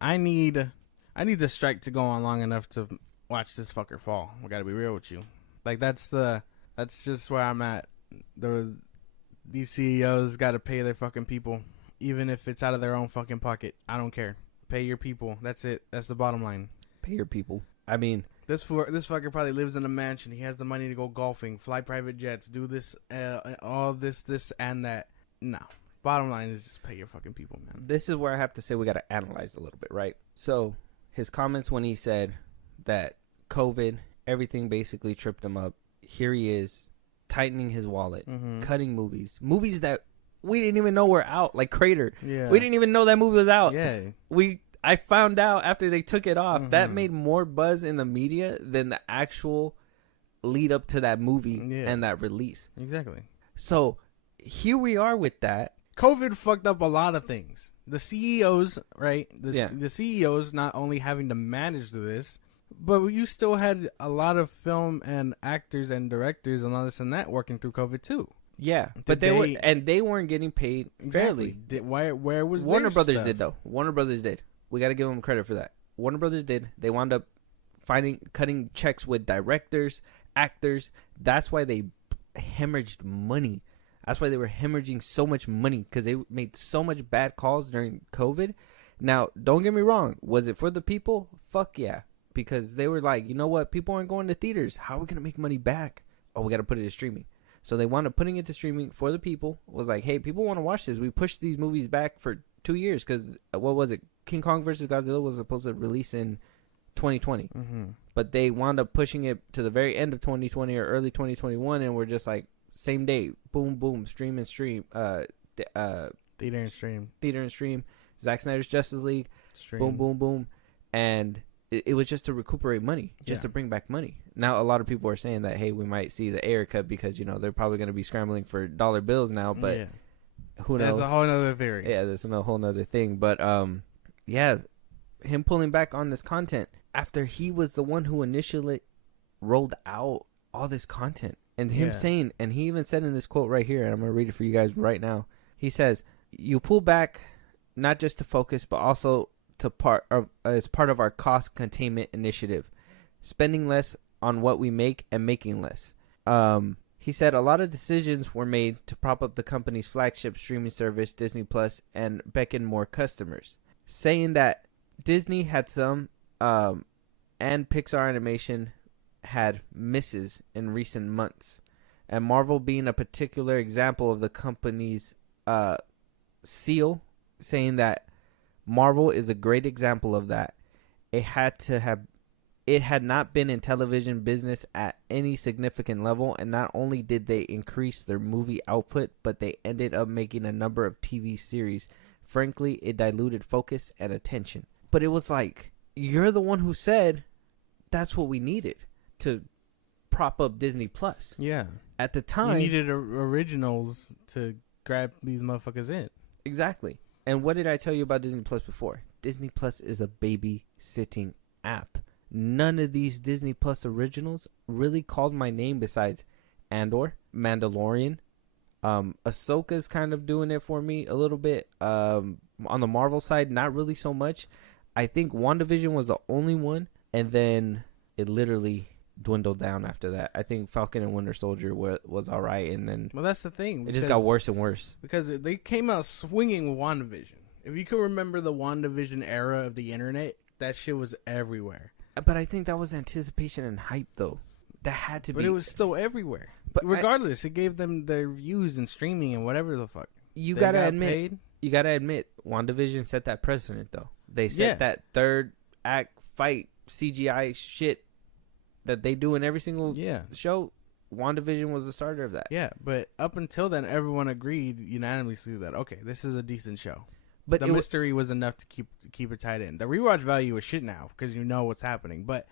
I need the strike to go on long enough to watch this fucker fall. I gotta be real with you. Like, that's just where I'm at. These CEOs gotta pay their fucking people, even if it's out of their own fucking pocket. I don't care. Pay your people. That's it. That's the bottom line. Pay your people. I mean, this fucker probably lives in a mansion. He has the money to go golfing, fly private jets, do this, all this, and that. No. Bottom line is just pay your fucking people, man. This is where I have to say we got to analyze a little bit, right? So his comments when he said that COVID, everything basically tripped him up. Here he is, tightening his wallet, cutting movies that we didn't even know were out, like Crater. Yeah. We didn't even know that movie was out. Yeah. I found out after they took it off. That made more buzz in the media than the actual lead up to that movie and that release. Exactly. So here we are with that. COVID fucked up a lot of things. The CEOs, right? The CEOs not only having to manage this, but you still had a lot of film and actors and directors and all this and that working through COVID too. Yeah, but they weren't getting paid fairly. Where was Warner their Brothers stuff? did though? Warner Brothers did. We got to give them credit for that. Warner Brothers did. They wound up cutting checks with directors, actors. That's why they hemorrhaged money. That's why they were hemorrhaging so much money, because they made so much bad calls during COVID. Now, don't get me wrong. Was it for the people? Fuck yeah. Because they were like, you know what? People aren't going to theaters. How are we going to make money back? Oh, we got to put it to streaming. So they wound up putting it to streaming for the people. It was like, hey, people want to watch this. We pushed these movies back for 2 years because, what was it? King Kong vs. Godzilla was supposed to release in 2020. But they wound up pushing it to the very end of 2020 or early 2021, and we're just like, same day, boom, boom, stream and stream. Theater and stream. Zack Snyder's Justice League, Stream. boom, boom, boom. And it was just to recuperate money, just to bring back money. Now, a lot of people are saying that, hey, we might see the air cut because, they're probably going to be scrambling for dollar bills now, but who knows? That's a whole other theory. Yeah, that's a whole other thing. But, him pulling back on this content after he was the one who initially rolled out all this content. And him saying, and he even said in this quote right here, and I'm going to read it for you guys right now. He says, you pull back not just to focus, but also as part of our cost containment initiative, spending less on what we make and making less. He said a lot of decisions were made to prop up the company's flagship streaming service, Disney Plus, and beckon more customers, saying that Disney had some and Pixar Animation had misses in recent months, and Marvel being a particular example of the company's seal, saying that Marvel is a great example of that. It had not been in television business at any significant level, and not only did they increase their movie output, but they ended up making a number of TV series. Frankly, it diluted focus and attention. But it was like, you're the one who said that's what we needed to prop up Disney Plus. Yeah. At the time, you needed originals to grab these motherfuckers in. Exactly. And what did I tell you about Disney Plus before? Disney Plus is a babysitting app. None of these Disney Plus originals really called my name besides Andor, Mandalorian. Ahsoka's kind of doing it for me a little bit. on the Marvel side, not really so much. I think WandaVision was the only one, and then it literally dwindled down after that. I think Falcon and Winter Soldier was all right, and then Well, that's the thing. it just got worse and worse. Because they came out swinging with WandaVision. If you can remember the WandaVision era of the internet, that shit was everywhere. But I think that was anticipation and hype, though. That had to be. But it was still everywhere. But regardless, it gave them their views and streaming and whatever the fuck. You gotta admit, WandaVision set that precedent, though. They set that third act fight CGI shit that they do in every single show. WandaVision was the starter of that. Yeah, but up until then, everyone agreed unanimously that, okay, this is a decent show. But the mystery was enough to keep it tied in. The rewatch value is shit now because you know what's happening. But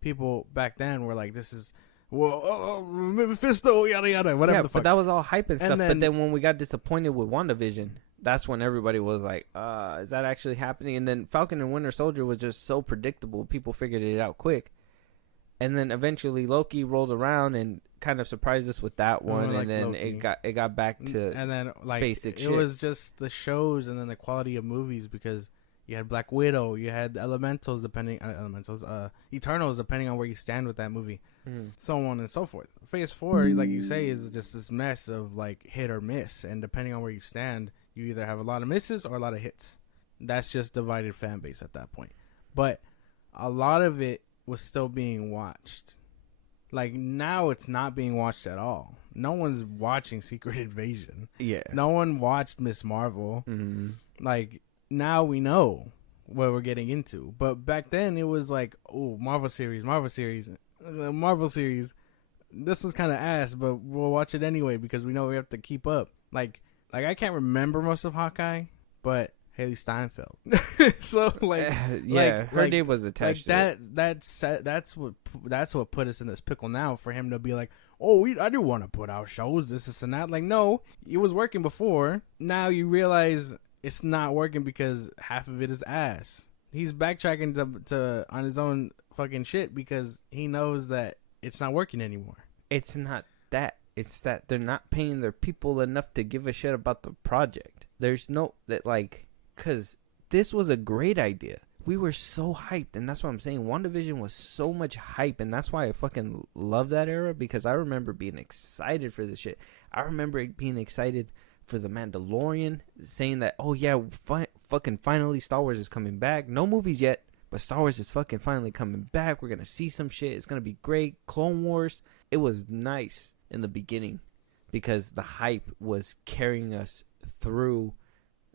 people back then were like, "This is Mephisto, yada yada, whatever the fuck." But that was all hype and stuff. But then when we got disappointed with WandaVision, that's when everybody was like, "Is that actually happening?" And then Falcon and Winter Soldier was just so predictable. People figured it out quick. And then eventually Loki rolled around and kind of surprised us with that one, and then Loki. it got back to basic shit. It was just the shows and then the quality of movies because you had Black Widow, you had Eternals depending on where you stand with that movie, so on and so forth. Phase 4, like you say, is just this mess of like hit or miss, and depending on where you stand, you either have a lot of misses or a lot of hits. That's just divided fan base at that point. But a lot of it was still being watched. Like, now it's not being watched at all. No one's watching Secret Invasion. Yeah. No one watched Miss Marvel. Mm-hmm. Like, now we know what we're getting into. But back then, it was like, oh, Marvel series. This was kind of ass, but we'll watch it anyway because we know we have to keep up. Like I can't remember most of Hawkeye, but Haley Steinfeld. So her name was attached to it. That's what put us in this pickle now for him to be like, oh, I do want to put out shows, this and that. Like, no, it was working before. Now you realize it's not working because half of it is ass. He's backtracking to on his own fucking shit because he knows that it's not working anymore. It's not that. It's that they're not paying their people enough to give a shit about the project. There's no that like. Because this was a great idea. We were so hyped, and that's what I'm saying. WandaVision was so much hype, and that's why I fucking love that era, because I remember being excited for this shit. I remember being excited for The Mandalorian, saying that, oh yeah, fucking finally Star Wars is coming back. No movies yet, but Star Wars is fucking finally coming back. We're going to see some shit. It's going to be great. Clone Wars. It was nice in the beginning because the hype was carrying us through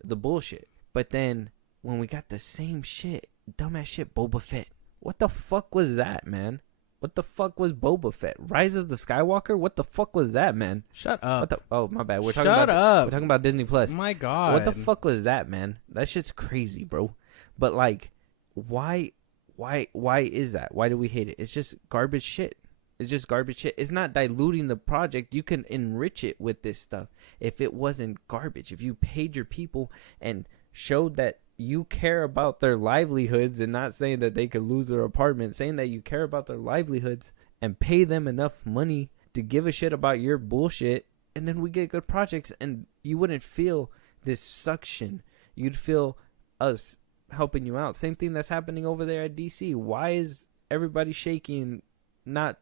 the bullshit. But then, when we got the same shit, dumbass shit, Boba Fett. What the fuck was that, man? What the fuck was Boba Fett? Rise of the Skywalker? What the fuck was that, man? Shut up. Oh, my bad. We're talking about Disney Plus. My God. What the fuck was that, man? That shit's crazy, bro. But, like, why is that? Why do we hate it? It's just garbage shit. It's just garbage shit. It's not diluting the project. You can enrich it with this stuff. If it wasn't garbage, if you paid your people and showed that you care about their livelihoods and not saying that they could lose their apartment, saying that you care about their livelihoods and pay them enough money to give a shit about your bullshit, and then we get good projects, and you wouldn't feel this suction. You'd feel us helping you out. Same thing that's happening over there at DC. Why is everybody shaking, not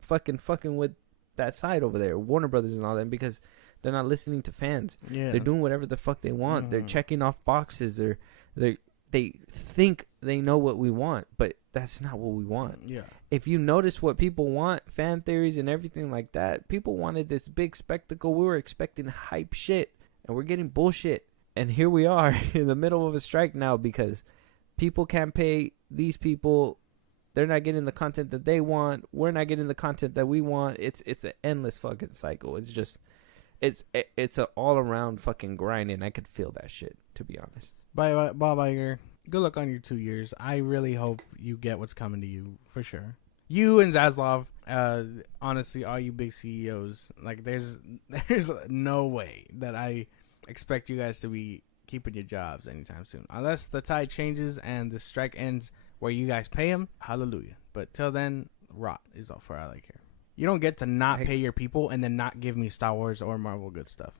fucking with that side over there, Warner Brothers and all that? Because they're not listening to fans. Yeah. They're doing whatever the fuck they want. They're checking off boxes. They think they know what we want, but that's not what we want. Yeah. If you notice what people want, fan theories and everything like that, people wanted this big spectacle. We were expecting hype shit, and we're getting bullshit. And here we are in the middle of a strike now because people can't pay these people. They're not getting the content that they want. We're not getting the content that we want. It's an endless fucking cycle. It's just... It's an all-around fucking grind, and I could feel that shit, to be honest. Bob Iger, good luck on your 2 years. I really hope you get what's coming to you, for sure. You and Zaslav, honestly, all you big CEOs, like, there's no way that I expect you guys to be keeping your jobs anytime soon. Unless the tide changes and the strike ends where you guys pay them, hallelujah. But till then, rot is all for all I care. You don't get to not pay your people and then not give me Star Wars or Marvel good stuff.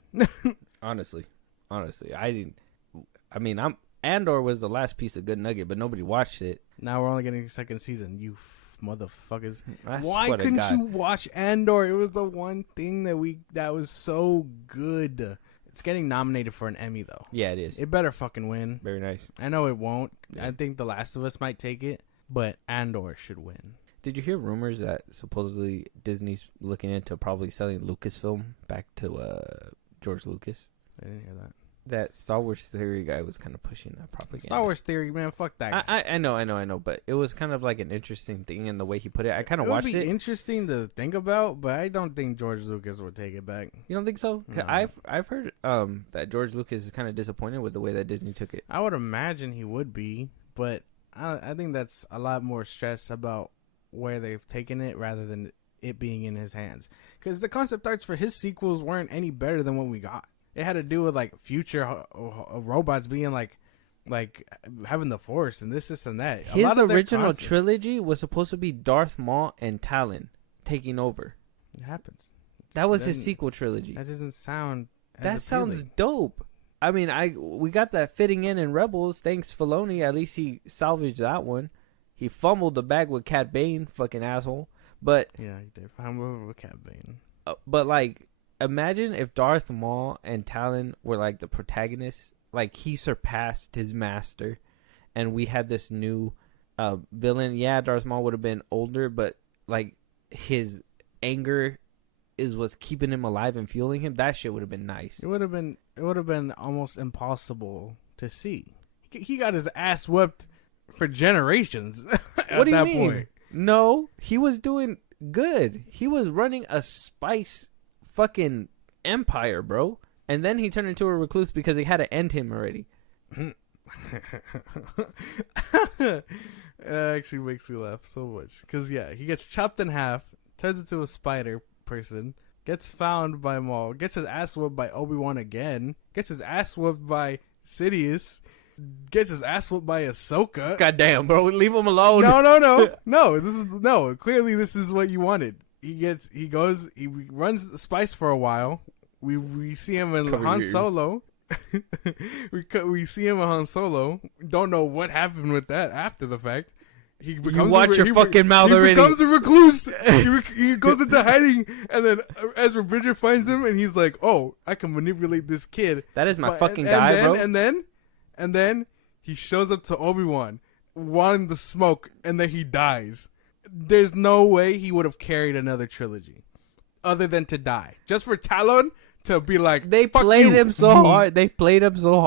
Honestly, I I mean, Andor was the last piece of good nugget, but nobody watched it. Now we're only getting a second season. You motherfuckers! I Why swear to couldn't God. you watch Andor? It was the one thing that was so good. It's getting nominated for an Emmy though. Yeah, it is. It better fucking win. Very nice. I know it won't. Yeah. I think The Last of Us might take it, but Andor should win. Did you hear rumors that supposedly Disney's looking into probably selling Lucasfilm back to George Lucas? I didn't hear that. That Star Wars theory guy was kind of pushing that propaganda. Star Wars theory, man, fuck that guy. I know, but it was kind of like an interesting thing in the way he put it. I kind of It would watched be it. interesting to think about, but I don't think George Lucas would take it back. You don't think so? 'Cause No. I've heard that George Lucas is kind of disappointed with the way that Disney took it. I would imagine he would be, but I think that's a lot more stress about where they've taken it rather than it being in his hands. Because the concept arts for his sequels weren't any better than what we got. It had to do with like future robots being like having the Force and this and that. His original trilogy was supposed to be Darth Maul and Talon taking over. It happens. That was his sequel trilogy. That doesn't sound. That sounds dope. I mean, we got that fitting in Rebels. Thanks Filoni. At least he salvaged that one. He fumbled the bag with Cat Bane, fucking asshole. But yeah, he did fumble with Cat Bane. But like, imagine if Darth Maul and Talon were like the protagonists. Like he surpassed his master, and we had this new villain. Yeah, Darth Maul would have been older, but like his anger is what's keeping him alive and fueling him. That shit would have been nice. It would have been almost impossible to see. He got his ass whipped for generations. What do you mean? Point. No, he was doing good. He was running a spice fucking empire, bro. And then he turned into a recluse because they had to end him already. It actually makes me laugh so much. Because, yeah, he gets chopped in half, turns into a spider person, gets found by Maul, gets his ass whooped by Obi-Wan again, gets his ass whooped by Sidious, gets his ass whooped by Ahsoka. Goddamn, bro, leave him alone. No. Clearly, this is what you wanted. He runs the spice for a while. We see him in Han Solo. we see him in Han Solo. Don't know what happened with that after the fact. He becomes watch your fucking mouth already. He becomes a recluse. he goes into hiding, and then Ezra Bridger finds him, and he's like, "Oh, I can manipulate this kid." That is my fucking guy, bro. And then he shows up to Obi-Wan, wanting the smoke, and then he dies. There's no way he would have carried another trilogy, other than to die. Just for Talon to be like, they played him so hard. They played him so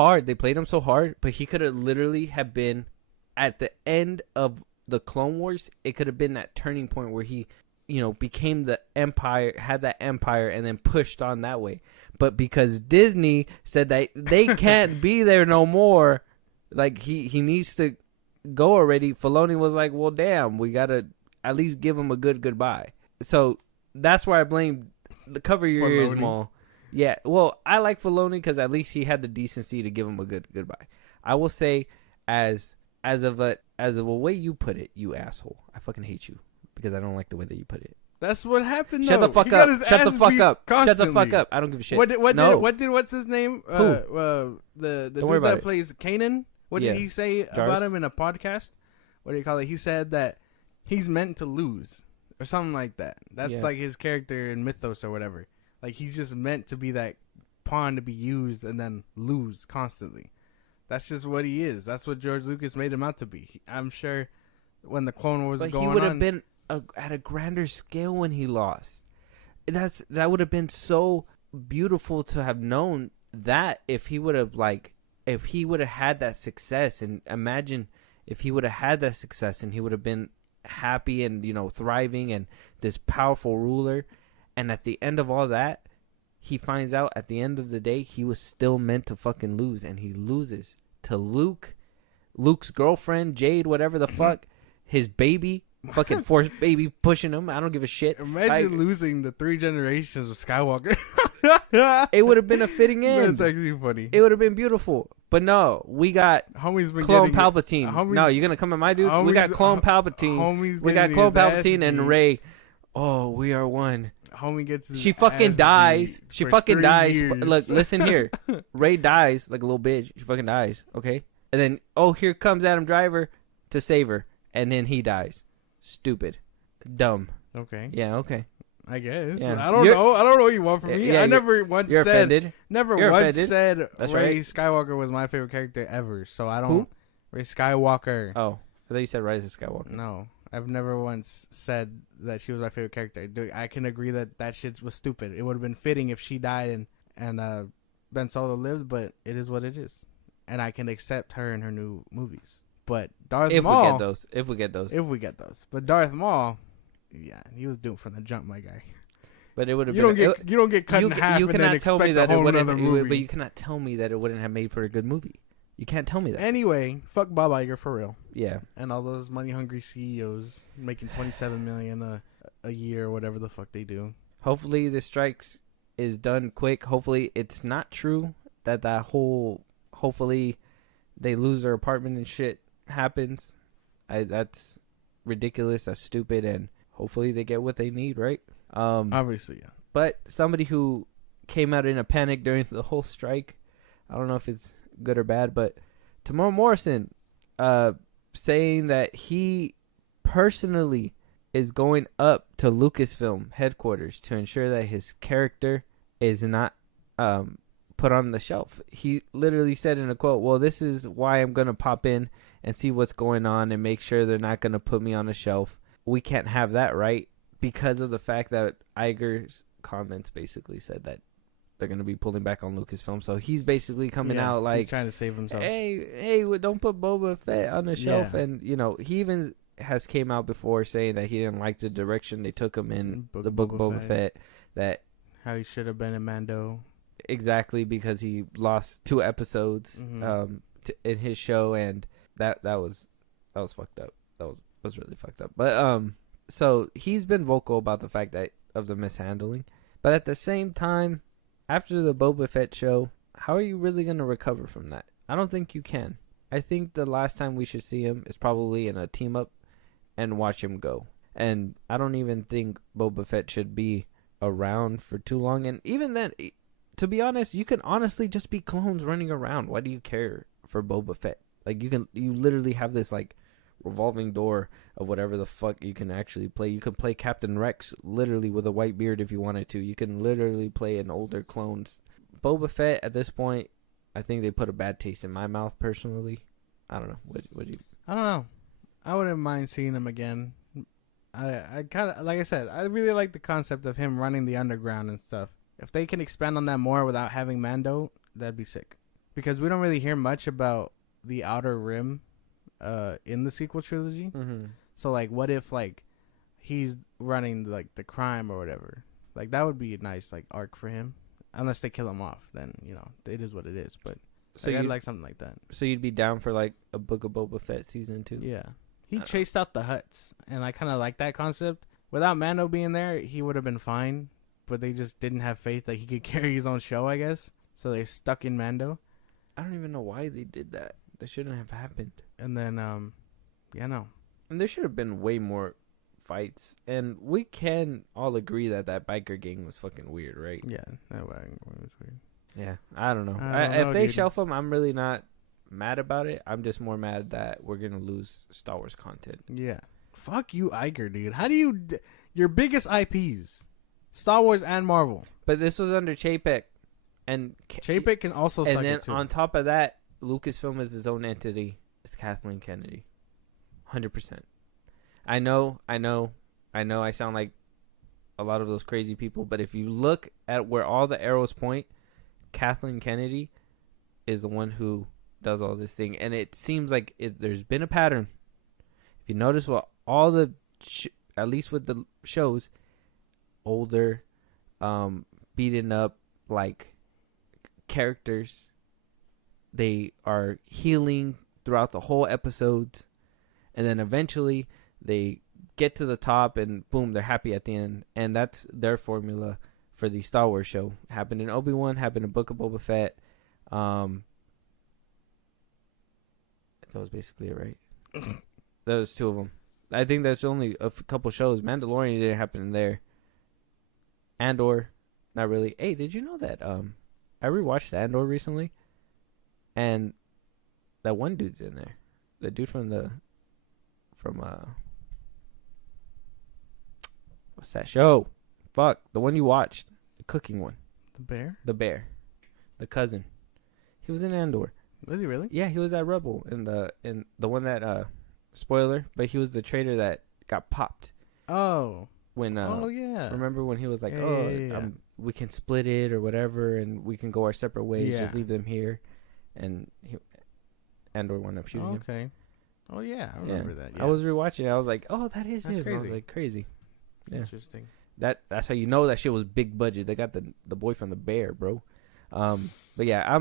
hard. But he could have literally have been at the end of the Clone Wars. It could have been that turning point where he, became the Empire, had that Empire, and then pushed on that way. But because Disney said that they can't be there no more, like he needs to go already. Filoni was like, well, damn, we gotta at least give him a good goodbye. So that's where I blame the cover your ears, Maul. Yeah, well, I like Filoni because at least he had the decency to give him a good goodbye. I will say, as of a way you put it, you asshole. I fucking hate you because I don't like the way that you put it. That's what happened. Shut the fuck up. Shut the fuck up. Shut the fuck up. I don't give a shit. What's his name? Who? The dude that plays Kanan. What did he say about him in a podcast? What do you call it? He said that he's meant to lose or something like that. That's like his character in Mythos or whatever. Like he's just meant to be that pawn to be used and then lose constantly. That's just what he is. That's what George Lucas made him out to be. I'm sure when the Clone Wars was going on, he would have been at a grander scale when he lost. That would have been so beautiful to have known that if he would have had that success. And imagine if he would have had that success and he would have been happy and thriving and this powerful ruler. And at the end of all that, he finds out at the end of the day he was still meant to fucking lose, and he loses to Luke's girlfriend, Jade, whatever the fuck, his baby, fucking Force baby pushing him. I don't give a shit. Imagine losing the 3 generations of Skywalker. It would have been a fitting end. That's actually funny. It would have been beautiful. But no, we got Clone Palpatine. No, you're going to come at my dude? We got Clone Palpatine. We got Clone Palpatine and Rey oh, we are one. Homie gets his She fucking ass dies. beat She for fucking 3 dies. years. Look, listen here. Ray dies like a little bitch. She fucking dies. Okay. And then, oh, here comes Adam Driver to save her. And then he dies. Stupid. Dumb. Okay. Yeah, okay. I guess. Yeah. I don't know. I don't know what you want from me. Yeah, I never once you're said. offended. Never You're once offended. said That's Ray right. Skywalker was my favorite character ever. So I don't. Who? Ray Skywalker. Oh, I thought you said Rise of Skywalker. No, I've never once said that she was my favorite character. I can agree that shit was stupid. It would have been fitting if she died and Ben Solo lived, but it is what it is, and I can accept her in her new movies. But Darth Maul, If we get those. But Darth Maul, yeah, he was doomed from the jump, my guy. But it would have You been. you don't get cut in half You and then cannot tell me expect that a it whole wouldn't. nother movie. But you cannot tell me that it wouldn't have made for a good movie. You can't tell me that. Anyway, fuck Bob Iger for real. Yeah. And all those money hungry CEOs making $27 million a year or whatever the fuck they do. Hopefully the strikes is done quick. Hopefully it's not true that whole. Hopefully they lose their apartment and shit happens. That's ridiculous. That's stupid. And hopefully they get what they need, right? Obviously, yeah. But somebody who came out in a panic during the whole strike, I don't know if it's good or bad, but Tamar Morrison saying that he personally is going up to Lucasfilm headquarters to ensure that his character is not put on the shelf. He literally said in a quote, well, this is why I'm going to pop in and see what's going on and make sure they're not going to put me on a shelf. We can't have that, right? Because of the fact that Iger's comments basically said that they're going to be pulling back on Lucasfilm. So he's basically coming out like, he's trying to save himself. Hey, don't put Boba Fett on the shelf. Yeah. And, you know, he even has came out before saying that he didn't like the direction they took him in the book Boba Fett. That how he should have been in Mando. Exactly, because he lost 2 episodes in his show, and that was fucked up. That was really fucked up. But so he's been vocal about the fact that of the mishandling, but at the same time, after the Boba Fett show, how are you really gonna recover from that? I don't think you can. I think the last time we should see him is probably in a team up and watch him go. And I don't even think Boba Fett should be around for too long. And even then, to be honest, you can honestly just be clones running around. Why do you care for Boba Fett? Like, you literally have this like revolving door of whatever the fuck you can actually play. You can play Captain Rex literally with a white beard if you wanted to. You can literally play an older clones. Boba Fett at this point, I think they put a bad taste in my mouth personally. I don't know. What do you? I don't know. I wouldn't mind seeing him again. I kind of, like I said, I really like the concept of him running the underground and stuff. If they can expand on that more without having Mando, that'd be sick. Because we don't really hear much about the Outer Rim in the sequel trilogy. Mm-hmm. So, like, what if, like, he's running, like, the crime or whatever? Like, that would be a nice, like, arc for him. Unless they kill him off, then, you know, it is what it is. But So I'd you like something like that. So you'd be down for like a Book of Boba Fett season 2? Yeah. He chased out the Hutts, and I kind of like that concept. Without Mando being there, he would have been fine, but they just didn't have faith that he could carry his own show, I guess. So they stuck in Mando. I don't even know why they did that. That shouldn't have happened. And then, yeah, no. And there should have been way more fights. And we can all agree that biker gang was fucking weird, right? Yeah, that was weird. Yeah, I don't know. I don't if know, they dude. shelf them, I'm really not mad about it. I'm just more mad that we're going to lose Star Wars content. Yeah. Fuck you, Iger, dude. How do you... Your biggest IPs. Star Wars and Marvel. But this was under Chapek. And Chapek can also suck and then it, too. on top of that, Lucasfilm is his own entity. It's Kathleen Kennedy. 100%. I know I sound like a lot of those crazy people, but if you look at where all the arrows point, Kathleen Kennedy is the one who does all this thing. And it seems like there's been a pattern. If you notice what all the, at least with the shows, older, beaten up, like, characters, they are healing throughout the whole episodes, and then eventually they get to the top and boom, they're happy at the end. And that's their formula for the Star Wars show. Happened in Obi-Wan, happened in Book of Boba Fett. That was basically it, right? Those 2 of them. I think that's only a couple shows. Mandalorian didn't happen in there. Andor, not really. Hey, did you know that I rewatched Andor recently, and that one dude's in there. The dude from what's that show? Fuck, the one you watched, the cooking one. The bear. The cousin. He was in Andor. Was he really? Yeah, he was that rebel in the one that spoiler, but he was the traitor that got popped. Oh. When oh yeah. Remember when he was like, Yeah. we can split it or whatever, and we can go our separate ways. Yeah. Just leave them here, and Andor wound up shooting him. Okay. Oh yeah, I remember that. Yeah. I was rewatching it. I was like, oh, that is That's him. I was crazy. like, crazy. Yeah. Interesting. That's how you know that shit was big budget. They got the boy from the Bear, bro. But yeah,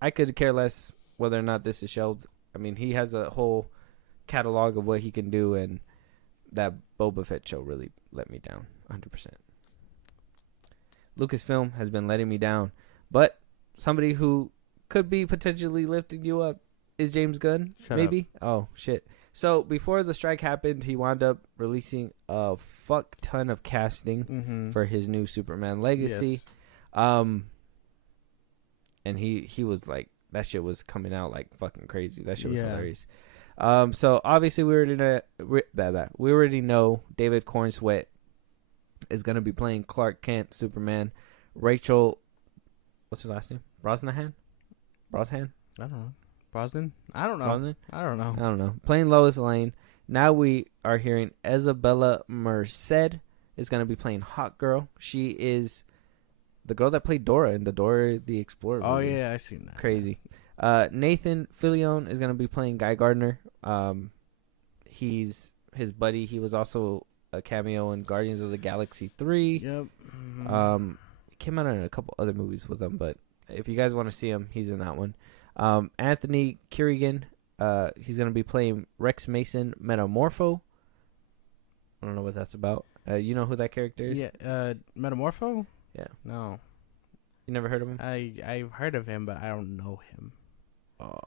I could care less whether or not this is shelved. I mean, he has a whole catalog of what he can do, and that Boba Fett show really let me down 100%. Lucasfilm has been letting me down, but somebody who could be potentially lifting you up is James Gunn. Shut maybe. Oh shit. So before the strike happened, he wound up releasing a fuck ton of casting for his new Superman Legacy. Yes. And he was like, that shit was coming out like fucking crazy. That shit was Yeah. hilarious. So obviously we already know David Cornsweet is gonna be playing Clark Kent, Superman. Rachel, what's her last name? Brosnahan. I don't know. Brosnan? I don't know. Brosnan? I don't know. I don't know. Playing Lois Lane. Now we are hearing Isabella Merced is gonna be playing Hot Girl. She is the girl that played Dora in the Dora the Explorer Oh movie. yeah, I seen that. Crazy. Nathan Fillion is going to be playing Guy Gardner. He's his buddy. He was also a cameo in Guardians of the Galaxy 3. Yep. He came out in a couple other movies with them, but if you guys want to see him, he's in that one. Anthony Kerrigan, he's going to be playing Rex Mason Metamorpho. I don't know what that's about. You know who that character is? Yeah. Metamorpho? Yeah. No. You never heard of him? I've heard of him, but I don't know him. Oh,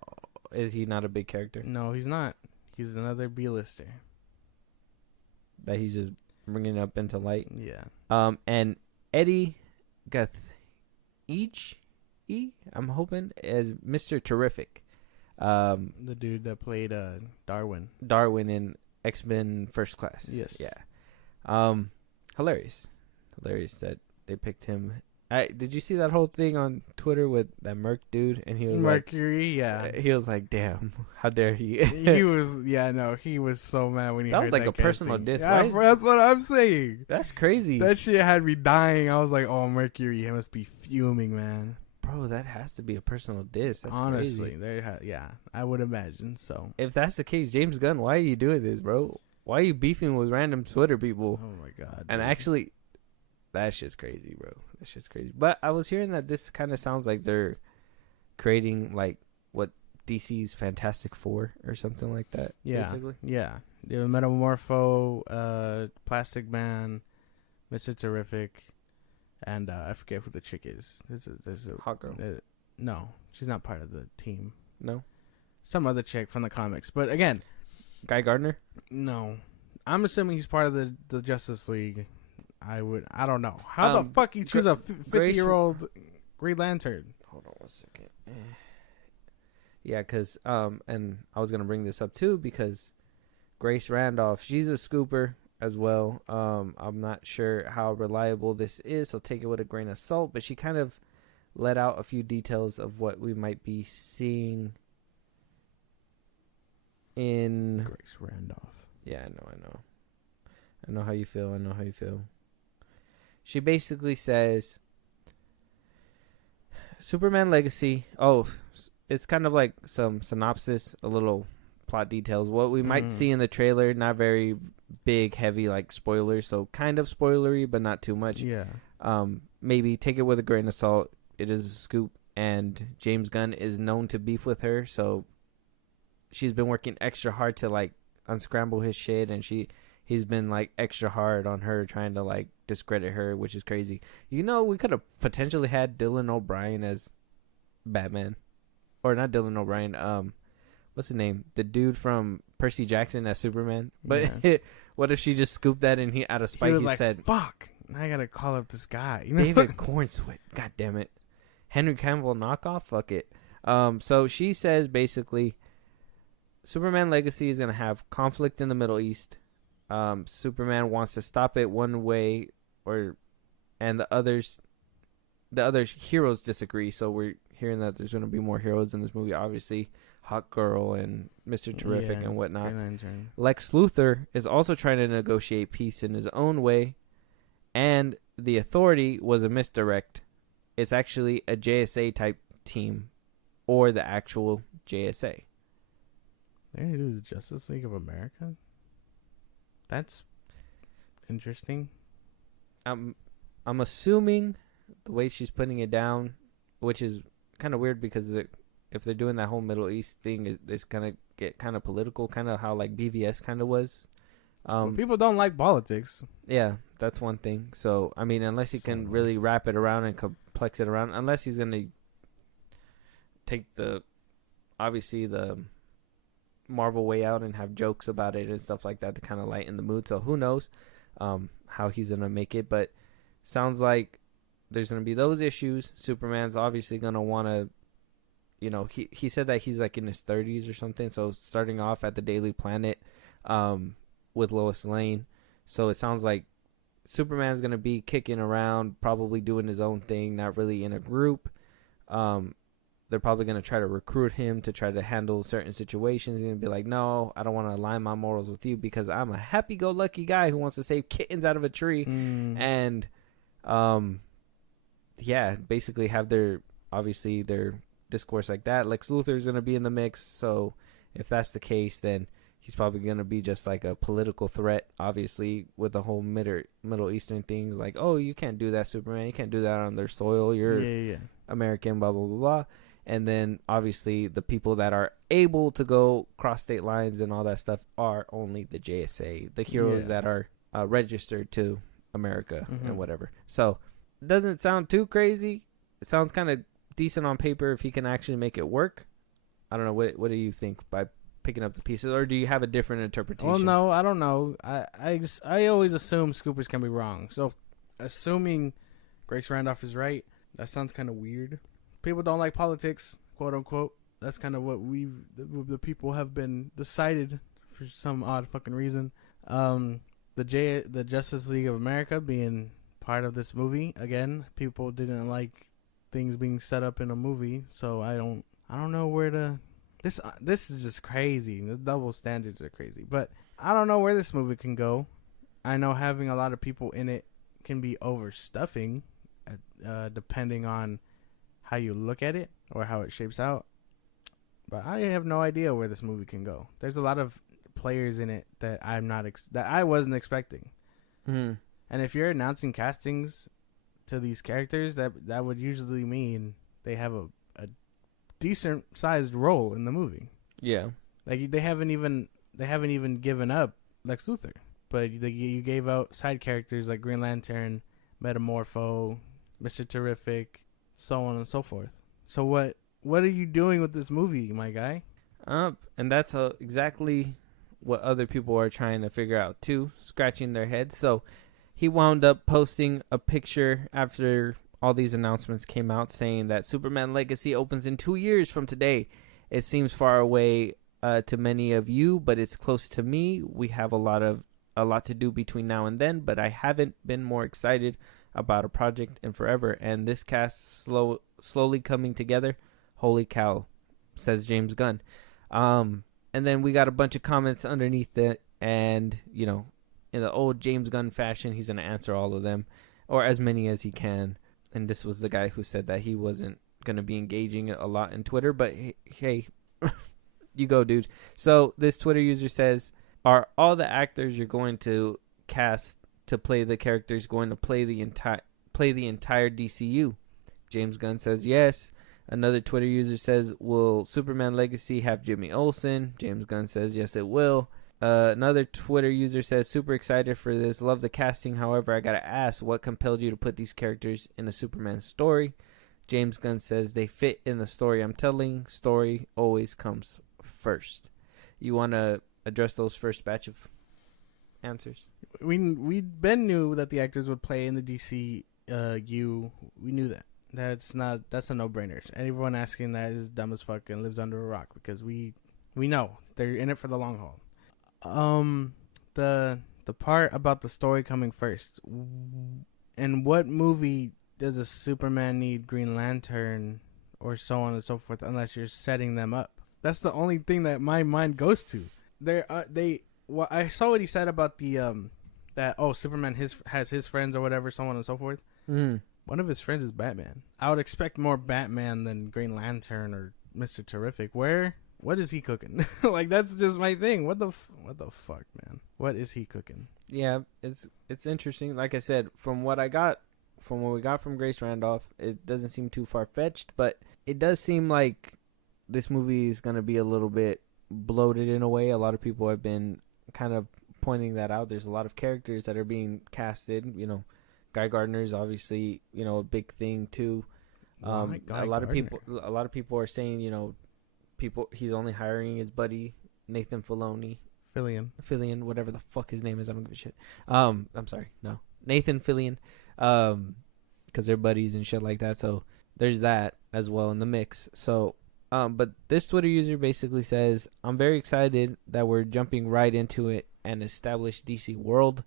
is he not a big character? No, he's not. He's another B-lister. That he's just bringing up into light? Yeah. And Eddie Gathege, I'm hoping, as Mr. Terrific. The dude that played Darwin. Darwin in X-Men First Class. Yes. Yeah. Hilarious that they picked him. Did you see that whole thing on Twitter with that Merc dude? And he was Mercury, like, he was like, "Damn, how dare he?" He was so mad when he that heard was like that a personal casting. diss. Yeah, Right? that's what I'm saying. That's crazy. That shit had me dying. I was like, "Oh, Mercury, he must be fuming, man." Bro, that has to be a personal diss. That's honestly, crazy. I would imagine so. If that's the case, James Gunn, why are you doing this, bro? Why are you beefing with random Twitter people? Oh my god! And dude. actually, that shit's crazy, bro. That shit's crazy. But I was hearing that this kind of sounds like they're creating like what DC's Fantastic Four or something like that. Yeah, basically. yeah. The Metamorpho, Plastic Man, Mr. Terrific, and I forget who the chick is. There's a Hot Girl. No, she's not part of the team. No, some other chick from the comics. But again, Guy Gardner. No, I'm assuming he's part of the Justice League. I don't know. How the fuck you choose a 50-year-old Green Lantern? Hold on 1 second. Yeah, because and I was gonna bring this up too because Grace Randolph, she's a scooper as well. I'm not sure how reliable this is, so take it with a grain of salt. But she kind of let out a few details of what we might be seeing in Grace Randolph. Yeah, I know how you feel. She basically says Superman Legacy. Oh, it's kind of like some synopsis, a little plot details. What we might see in the trailer, not very big, heavy like spoilers. So kind of spoilery, but not too much. Yeah. Maybe take it with a grain of salt. It is a scoop, and James Gunn is known to beef with her, so she's been working extra hard to like unscramble his shit, and he's been like extra hard on her, trying to like discredit her, which is crazy. You know, we could have potentially had Dylan O'Brien as Batman, or not Dylan O'Brien. What's his name? The dude from Percy Jackson as Superman. But what if she just scooped that and he out of spite He was he like, said, "Fuck, I gotta call up this guy." David Cornsweet. God damn it. Henry Cavill knockoff? Fuck it. So she says basically Superman Legacy is going to have conflict in the Middle East. Superman wants to stop it one way and the other heroes disagree. So we're hearing that there's going to be more heroes in this movie. Obviously, Hawk Girl and Mr. Terrific and whatnot. Lex Luthor is also trying to negotiate peace in his own way. And the Authority was a misdirect. It's actually a JSA type team or the actual JSA. They're going to do the Justice League of America? That's interesting. I'm assuming the way she's putting it down, which is kind of weird because if they're doing that whole Middle East thing, it's going to get kind of political, kind of how like BVS kind of was. Well, people don't like politics. Yeah, that's one thing. So, I mean, unless he can really wrap it around and complex it around, unless he's going to take obviously the Marvel way out and have jokes about it and stuff like that to kind of lighten the mood. So who knows how he's going to make it. But sounds like there's going to be those issues. Superman's obviously going to want to, he said that he's like in his 30s or something. So starting off at the Daily Planet with Lois Lane. So it sounds like Superman's going to be kicking around, probably doing his own thing, not really in a group. They're probably going to try to recruit him to try to handle certain situations. He's going to be like, no, I don't want to align my morals with you because I'm a happy-go-lucky guy who wants to save kittens out of a tree. And, basically have their discourse like that. Lex Luthor's going to be in the mix. So if that's the case, then he's probably going to be just like a political threat, obviously, with the whole Middle Eastern things. Like, oh, you can't do that, Superman. You can't do that on their soil. You're American, blah, blah, blah, blah. And then, obviously, the people that are able to go cross state lines and all that stuff are only the JSA, the heroes that are registered to America and whatever. So, it doesn't sound too crazy. It sounds kind of decent on paper if he can actually make it work. I don't know. What do you think by picking up the pieces? Or do you have a different interpretation? Well, no, I don't know. I always assume scoopers can be wrong. So, assuming Grace Randolph is right, that sounds kind of weird. People don't like politics, quote unquote. That's kind of what the people have been decided for some odd fucking reason. The Justice League of America being part of this movie, again, people didn't like things being set up in a movie, so I don't know where to. This is just crazy. The double standards are crazy, but I don't know where this movie can go. I know having a lot of people in it can be overstuffing, depending on how you look at it or how it shapes out. But I have no idea where this movie can go. There's a lot of players in it that that I wasn't expecting. And if you're announcing castings to these characters, that would usually mean they have a decent sized role in the movie. Yeah, like they haven't even given up Lex Luthor, but you gave out side characters like Green Lantern, Metamorpho, Mr. Terrific, so on and so forth. So what are you doing with this movie, my guy? And that's exactly what other people are trying to figure out too, scratching their heads. So he wound up posting a picture after all these announcements came out saying that Superman Legacy opens in 2 years from today. It seems far away to many of you, but it's close to me. We have a lot to do between now and then, but I haven't been more excited about a project in forever. And this cast slowly coming together. Holy cow, says James Gunn. And then we got a bunch of comments underneath it, and in the old James Gunn fashion, he's going to answer all of them, or as many as he can. And this was the guy who said that he wasn't going to be engaging a lot in Twitter, but hey, you go, dude. So this Twitter user says, are all the actors you're going to cast to play the characters going to play the entire DCU? James Gunn says yes. Another Twitter user says, will Superman Legacy have Jimmy Olsen? James Gunn says yes, it will. Another Twitter user says, super excited for this. Love the casting. However, I got to ask, what compelled you to put these characters in a Superman story? James Gunn says, they fit in the story I'm telling. Story always comes first. You want to address those first batch of answers. We Ben knew that the actors would play in the DCU. We knew that. That's a no-brainer. Everyone asking that is dumb as fuck and lives under a rock, because we know they're in it for the long haul. The part about the story coming first. In what movie does a Superman need Green Lantern or so on and so forth unless you're setting them up? That's the only thing that my mind goes to. Well, I saw what he said about the that Superman has his friends or whatever, so on and so forth. One of his friends is Batman. I would expect more Batman than Green Lantern or Mr. Terrific. What is he cooking? Like, that's just my thing. What the fuck, man? What is he cooking? Yeah, it's interesting. Like I said, from what we got from Grace Randolph, it doesn't seem too far-fetched, but it does seem like this movie is going to be a little bit bloated in a way. A lot of people have been kind of pointing that out. There's a lot of characters that are being casted. Guy Gardner's obviously, a big thing too. A lot of people are saying, he's only hiring his buddy Nathan Fillion, whatever the fuck his name is. I don't give a shit. I'm sorry, no, Nathan Fillion, because they're buddies and shit like that. So there's that as well in the mix. So, but this Twitter user basically says, "I'm very excited that we're jumping right into it and establish DC world.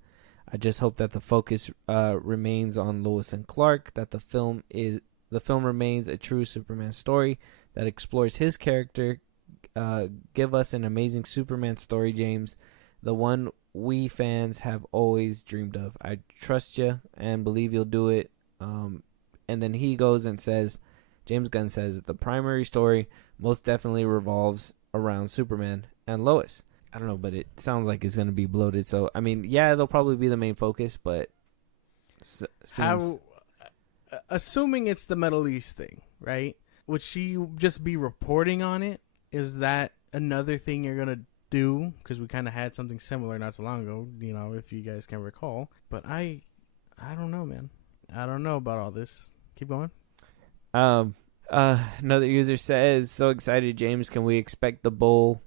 I just hope that the focus remains on Lois and Clark, that the film remains a true Superman story that explores his character. Give us an amazing Superman story, James, the one we fans have always dreamed of. I trust you and believe you'll do it." And then he goes and says, James Gunn says, "The primary story most definitely revolves around Superman and Lois." I don't know, but it sounds like it's going to be bloated. So, I mean, yeah, they'll probably be the main focus, but assuming it's the Middle East thing, right? Would she just be reporting on it? Is that another thing you're going to do? Because we kind of had something similar not so long ago, if you guys can recall. But I don't know, man. I don't know about all this. Keep going. Another user says, "So excited, James. Can we expect the bowl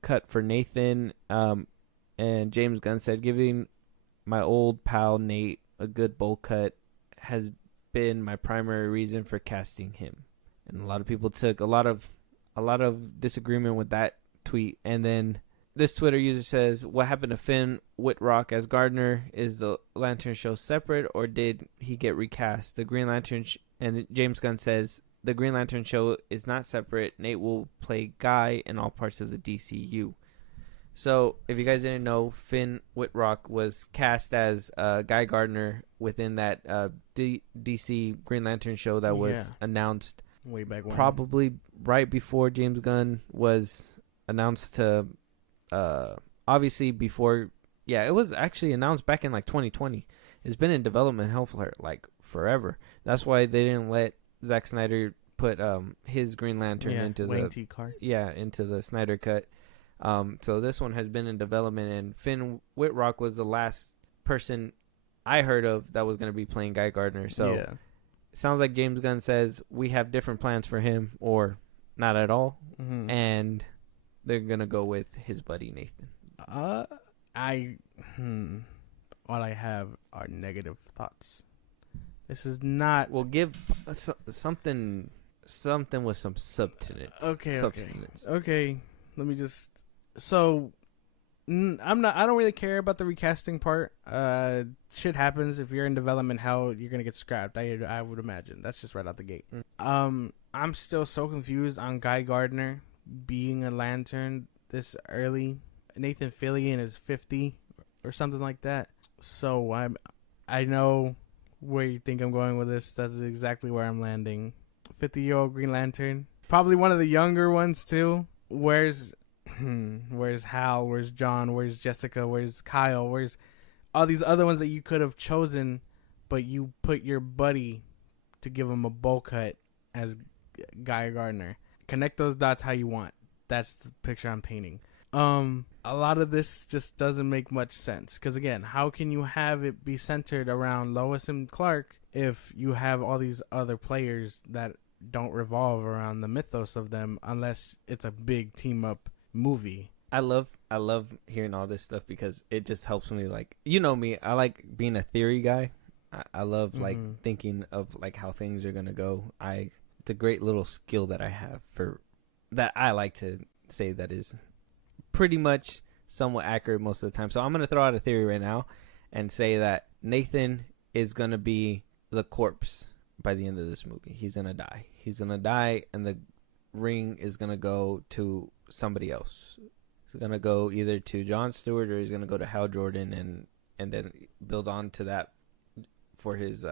cut for Nathan?" And James Gunn said, "Giving my old pal Nate a good bowl cut has been my primary reason for casting him." And a lot of people took a lot of disagreement with that tweet. And then this Twitter user says, "What happened to Finn Wittrock as Gardner? Is the Lantern show separate, or did he get recast? The Green Lantern..." And James Gunn says, "The Green Lantern show is not separate. Nate will play Guy in all parts of the DCU." So, if you guys didn't know, Finn Wittrock was cast as Guy Gardner within that DC Green Lantern show that was announced way back when. Probably right before James Gunn was announced to, obviously before, it was actually announced back in like 2020. It's been in development hell for like forever. That's why they didn't let Zack Snyder put his Green Lantern into into the Snyder cut. So this one has been in development, and Finn Wittrock was the last person I heard of that was going to be playing Guy Gardner. So it sounds like James Gunn says we have different plans for him, or not at all, and they're going to go with his buddy Nathan. All I have are negative thoughts. This is not... Well, give something with some substance. Okay. Let me just... So, I don't really care about the recasting part. Shit happens. If you're in development hell, you're gonna get scrapped. I would imagine. That's just right out the gate. I'm still so confused on Guy Gardner being a Lantern this early. Nathan Fillion is 50 or something like that. So I know where you think I'm going with this. That's exactly where I'm landing. 50-year-old Green Lantern, probably one of the younger ones too. Where's Hal? Where's John? Where's Jessica? Where's Kyle? Where's all these other ones that you could have chosen, but you put your buddy to give him a bowl cut as Guy Gardner? Connect those dots how you want. That's the picture I'm painting. A lot of this just doesn't make much sense, because again, how can you have it be centered around Lois and Clark if you have all these other players that don't revolve around the mythos of them, unless it's a big team up movie? I love hearing all this stuff because it just helps me. Like, you know me, I like being a theory guy. I love like thinking of like how things are gonna go. It's a great little skill that I have for that. I like to say that is pretty much somewhat accurate most of the time. So I'm gonna throw out a theory right now and say that Nathan is gonna be the corpse by the end of this movie. He's gonna die. He's gonna die, and the ring is gonna go to somebody else. He's gonna go either to Jon Stewart or he's gonna go to Hal Jordan and then build on to that for his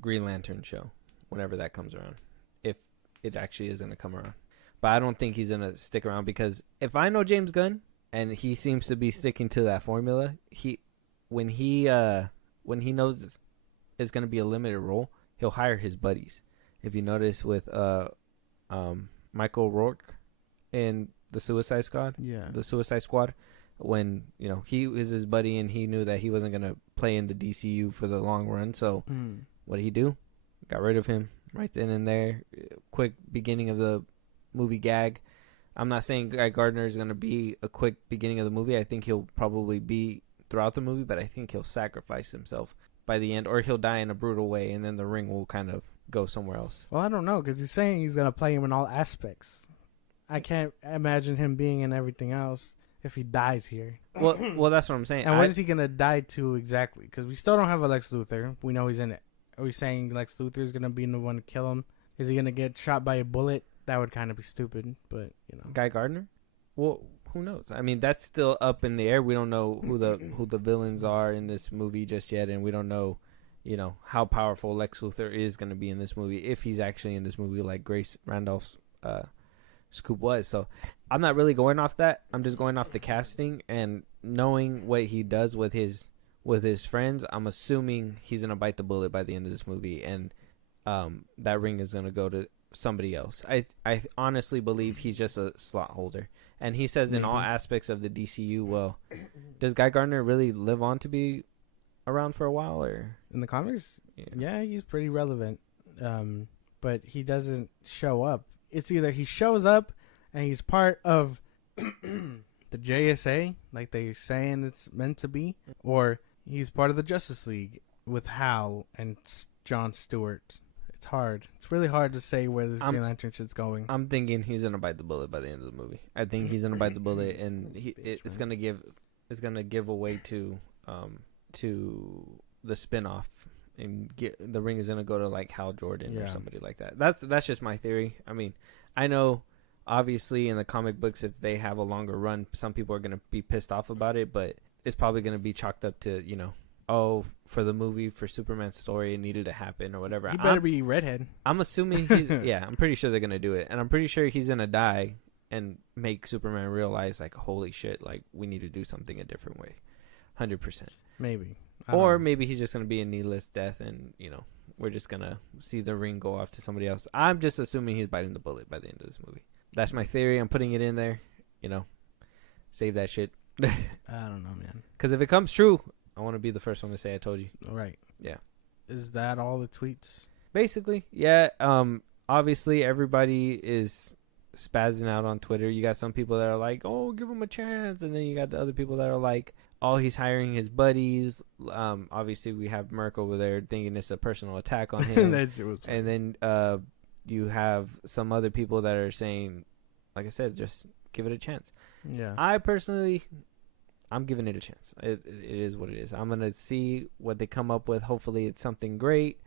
Green Lantern show whenever that comes around, if it actually is gonna come around. But I don't think he's gonna stick around, because if I know James Gunn and he seems to be sticking to that formula, when he knows it's gonna be a limited role, he'll hire his buddies. If you notice with Michael Rourke in the Suicide Squad, when he was his buddy and he knew that he wasn't gonna play in the DCU for the long run, so what did he do? Got rid of him right then and there. Quick beginning of the movie gag. I'm not saying Guy Gardner is gonna be a quick beginning of the movie. I think he'll probably be throughout the movie, but I think he'll sacrifice himself by the end, or he'll die in a brutal way, and then the ring will kind of go somewhere else. Well, I don't know, because he's saying he's gonna play him in all aspects. I can't imagine him being in everything else if he dies here. Well, that's what I'm saying. And what is he gonna die to exactly? Because we still don't have a Lex Luthor. We know he's in it. Are we saying Lex Luthor is gonna be the one to kill him? Is he gonna get shot by a bullet? That would kind of be stupid, but Guy Gardner? Well, who knows? I mean, that's still up in the air. We don't know who the villains are in this movie just yet, and we don't know, how powerful Lex Luthor is going to be in this movie, if he's actually in this movie like Grace Randolph's scoop was. So I'm not really going off that. I'm just going off the casting and knowing what he does with his friends. I'm assuming he's going to bite the bullet by the end of this movie, and that ring is going to go to somebody else. I honestly believe he's just a slot holder. And he says in all aspects of the DCU, well, does Guy Gardner really live on to be around for a while? Or in the comics? Yeah, he's pretty relevant. But he doesn't show up. It's either he shows up and he's part of the JSA, like they're saying it's meant to be, or he's part of the Justice League with Hal and Jon Stewart. It's hard. It's really hard to say where this Green Lantern shit's going. I'm thinking he's gonna bite the bullet by the end of the movie. I think he's gonna bite the bullet, and it's gonna give away to the spinoff, and the ring is gonna go to like Hal Jordan or somebody like that. That's just my theory. I mean, I know obviously in the comic books, if they have a longer run, some people are gonna be pissed off about it, but it's probably gonna be chalked up to for the movie, for Superman's story, it needed to happen or whatever. He better be redhead. I'm assuming he's I'm pretty sure they're gonna do it, and I'm pretty sure he's gonna die and make Superman realize, like, holy shit, like, we need to do something a different way. 100%. Maybe. Or maybe he's just gonna be a needless death, and we're just gonna see the ring go off to somebody else. I'm just assuming he's biting the bullet by the end of this movie. That's my theory. I'm putting it in there. Save that shit. I don't know, man. Because if it comes true, I want to be the first one to say I told you. All right. Yeah. Is that all the tweets? Basically, yeah. Obviously, everybody is spazzing out on Twitter. You got some people that are like, oh, give him a chance. And then you got the other people that are like, oh, he's hiring his buddies. Obviously, we have Merc over there thinking it's a personal attack on him. And then you have some other people that are saying, like I said, just give it a chance. Yeah. I personally... I'm giving it a chance. It is what it is. I'm going to see what they come up with. Hopefully it's something great.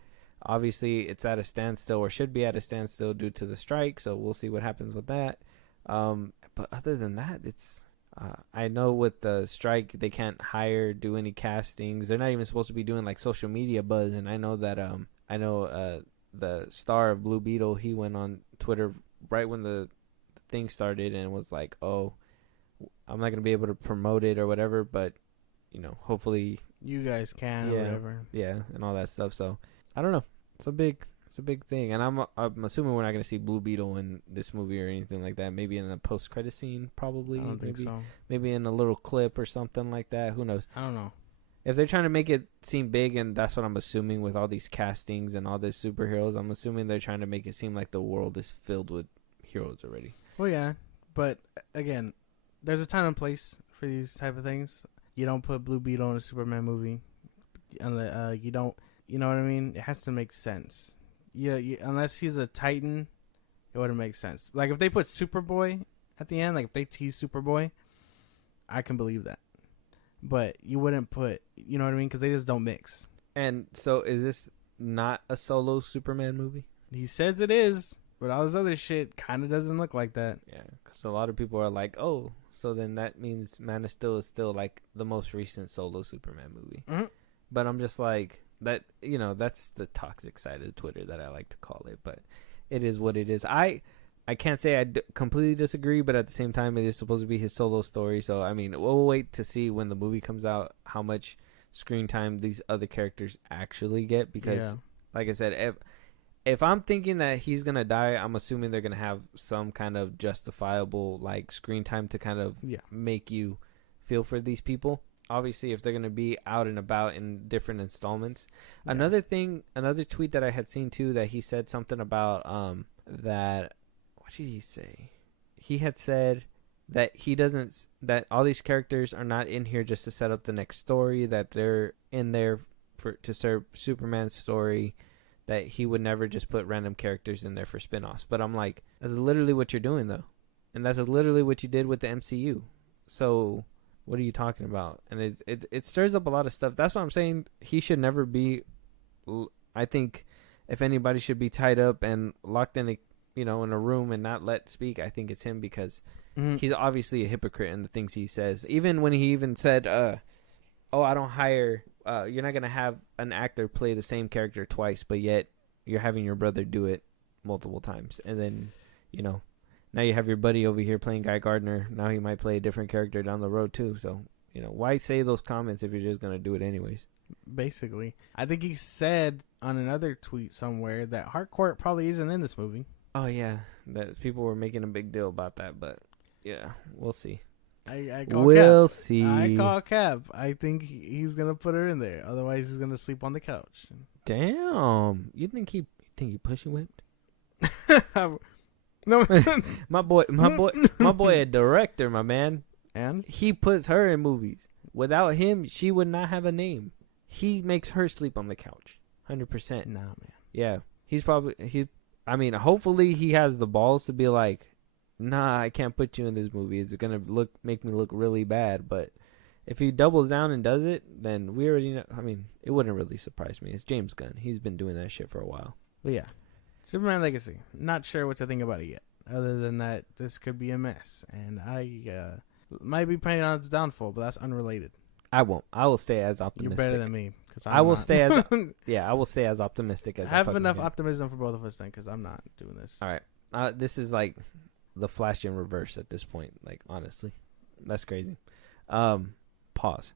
Obviously it's at a standstill, or should be at a standstill due to the strike. So we'll see what happens with that. But other than that, it's I know with the strike, they can't do any castings. They're not even supposed to be doing like social media buzz. And I know that the star of Blue Beetle, he went on Twitter right when the thing started and was like, oh, I'm not going to be able to promote it or whatever, but, hopefully you guys can or whatever. Yeah, and all that stuff. So, I don't know. It's a big thing. And I'm assuming we're not going to see Blue Beetle in this movie or anything like that. Maybe in a post-credit scene, probably. I don't think so. Maybe in a little clip or something like that. Who knows? I don't know. If they're trying to make it seem big, and that's what I'm assuming with all these castings and all these superheroes, I'm assuming they're trying to make it seem like the world is filled with heroes already. Well, yeah. But, again... there's a time and place for these type of things. You don't put Blue Beetle in a Superman movie. You don't. You know what I mean? It has to make sense. Yeah, unless he's a Titan, it wouldn't make sense. Like if they put Superboy at the end, like if they tease Superboy, I can believe that. But you wouldn't put, you know what I mean? Because they just don't mix. And so, is this not a solo Superman movie? He says it is, but all this other shit kind of doesn't look like that. Yeah, because a lot of people are like, oh, so then that means Man of Steel is still like the most recent solo Superman movie. Mm-hmm. But I'm just like, that, you know, that's the toxic side of Twitter that I like to call it. But it is what it is. I can't say I completely disagree, but at the same time, it is supposed to be his solo story. So, I mean, we'll wait to see when the movie comes out how much screen time these other characters actually get. Because, like I said, if I'm thinking that he's going to die, I'm assuming they're going to have some kind of justifiable, like, screen time to kind of make you feel for these people. Obviously, if they're going to be out and about in different installments. Yeah. Another tweet that I had seen, too, that he said something about that... What did he say? He had said that that all these characters are not in here just to set up the next story, that they're in there to serve Superman's story, that he would never just put random characters in there for spinoffs. But I'm like, that's literally what you're doing, though. And that's literally what you did with the MCU. So what are you talking about? And it stirs up a lot of stuff. That's what I'm saying. He should never be, I think, if anybody should be tied up and locked in in a room and not let speak, I think it's him, because he's obviously a hypocrite in the things he says. Even when he even said, I don't hire, you're not going to have an actor play the same character twice, but yet you're having your brother do it multiple times. And then, now you have your buddy over here playing Guy Gardner. Now he might play a different character down the road too. So, why say those comments if you're just going to do it anyways? Basically. I think he said on another tweet somewhere that Harcourt probably isn't in this movie. Oh, yeah. That people were making a big deal about that, but yeah, we'll see. We'll see. I call Cap. I think he's going to put her in there. Otherwise, he's going to sleep on the couch. Damn. You think he pushing whipped? No. my boy, a director, my man. And? He puts her in movies. Without him, she would not have a name. He makes her sleep on the couch. 100%. Nah, man. Yeah. Hopefully he has the balls to be like, nah, I can't put you in this movie. It's going to make me look really bad. But if he doubles down and does it, then we already know. I mean, it wouldn't really surprise me. It's James Gunn. He's been doing that shit for a while. Well, yeah. Superman Legacy. Not sure what to think about it yet. Other than that, this could be a mess. And I might be praying on its downfall, but that's unrelated. I won't. I will stay as optimistic. You're better than me. I will stay as I will stay as optimistic as I have enough optimism for both of us then, because I'm not doing this. All right. This is like the Flash in reverse at this point. Like, honestly, that's crazy. Pause.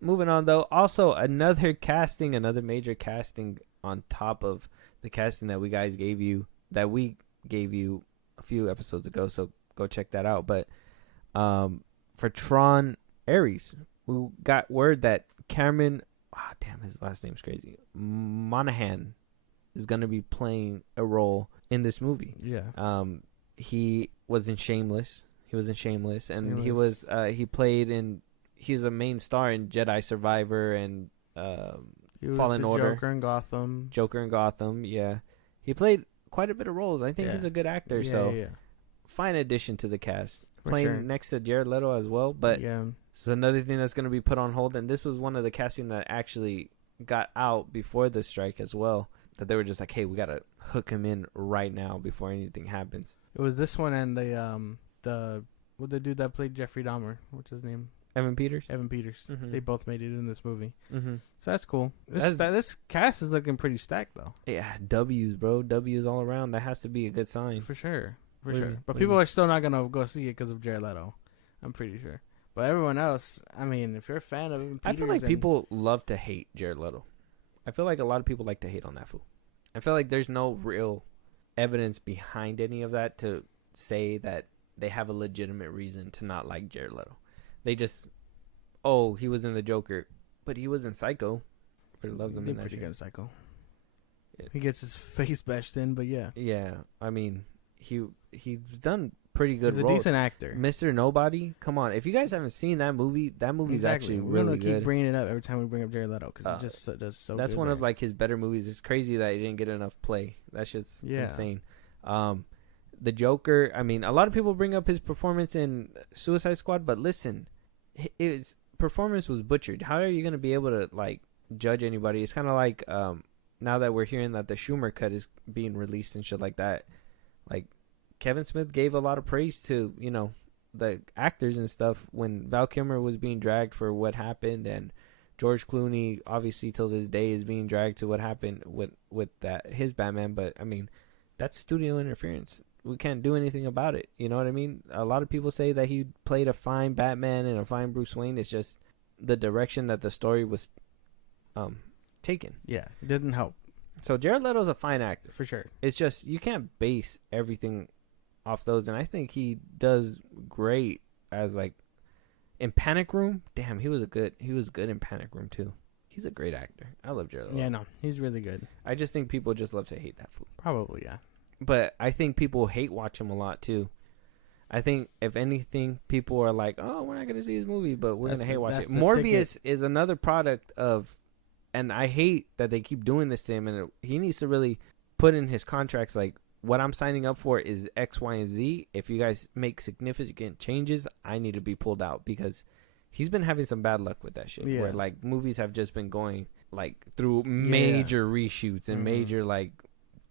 Moving on though. Also, another major casting on top of the casting that we gave you a few episodes ago. So go check that out. But for Tron Ares, we got word that Cameron, his last name's crazy, Monaghan, is going to be playing a role in this movie. Yeah. He was in Shameless. And he's a main star in Jedi Survivor and Fallen Order. Joker in Gotham, yeah. He played quite a bit of roles. I think he's a good actor, fine addition to the cast. Playing next to Jared Leto as well, but it's another thing that's going to be put on hold. And this was one of the casting that actually got out before the strike as well, that they were just like, hey, we got to hook him in right now before anything happens. It was this one and the dude that played Jeffrey Dahmer, what's his name? Evan Peters. Mm-hmm. They both made it in this movie. Mm-hmm. So that's cool. This cast is looking pretty stacked, though. Yeah, W's, bro. W's all around. That has to be a good sign. For sure. But people are still not going to go see it because of Jared Leto. I'm pretty sure. But everyone else, I mean, if you're a fan of Evan Peters... I feel like people love to hate Jared Leto. I feel like a lot of people like to hate on that fool. I feel like there's no real evidence behind any of that to say that they have a legitimate reason to not like Jared Leto. They just, he was in the Joker, but he was in Psycho. I love him in that pretty shit. good Psycho. Yeah. He gets his face bashed in, but yeah. Yeah, I mean, he's done pretty good He's a roles. decent actor. Mr. Nobody, come on. If you guys haven't seen that movie's actually We're really gonna keep good. bringing it up every time we bring up Jared Leto because he just does so. That's good one there. of like his better movies. It's crazy that he didn't get enough play. That shit's insane. The Joker. I mean, a lot of people bring up his performance in Suicide Squad, but listen, his performance was butchered. How are you gonna be able to like judge anybody? It's kind of like now that we're hearing that the Schumer cut is being released and shit like that. Like Kevin Smith gave a lot of praise to the actors and stuff when Val Kilmer was being dragged for what happened, and George Clooney obviously till this day is being dragged to what happened with that his Batman. But I mean, that's studio interference. We can't do anything about it. You know what I mean? A lot of people say that he played a fine Batman and a fine Bruce Wayne. It's just the direction that the story was taken. Yeah, it didn't help. So Jared Leto's a fine actor for sure. It's just you can't base everything off those, and I think he does great as like in Panic Room. Damn, he was good in Panic Room too. He's a great actor. I love Jared Leto. Yeah, no, he's really good. I just think people just love to hate that fool. Probably, yeah. But I think people hate watch him a lot too. I think if anything, people are like, "Oh, we're not gonna see his movie, but we're gonna hate watch it." Morbius is another product of, and I hate that they keep doing this to him. And he needs to really put in his contracts like, what I'm signing up for is X, Y, and Z. If you guys make significant changes, I need to be pulled out because he's been having some bad luck with that shit. Yeah. Where like movies have just been going like through major reshoots and major like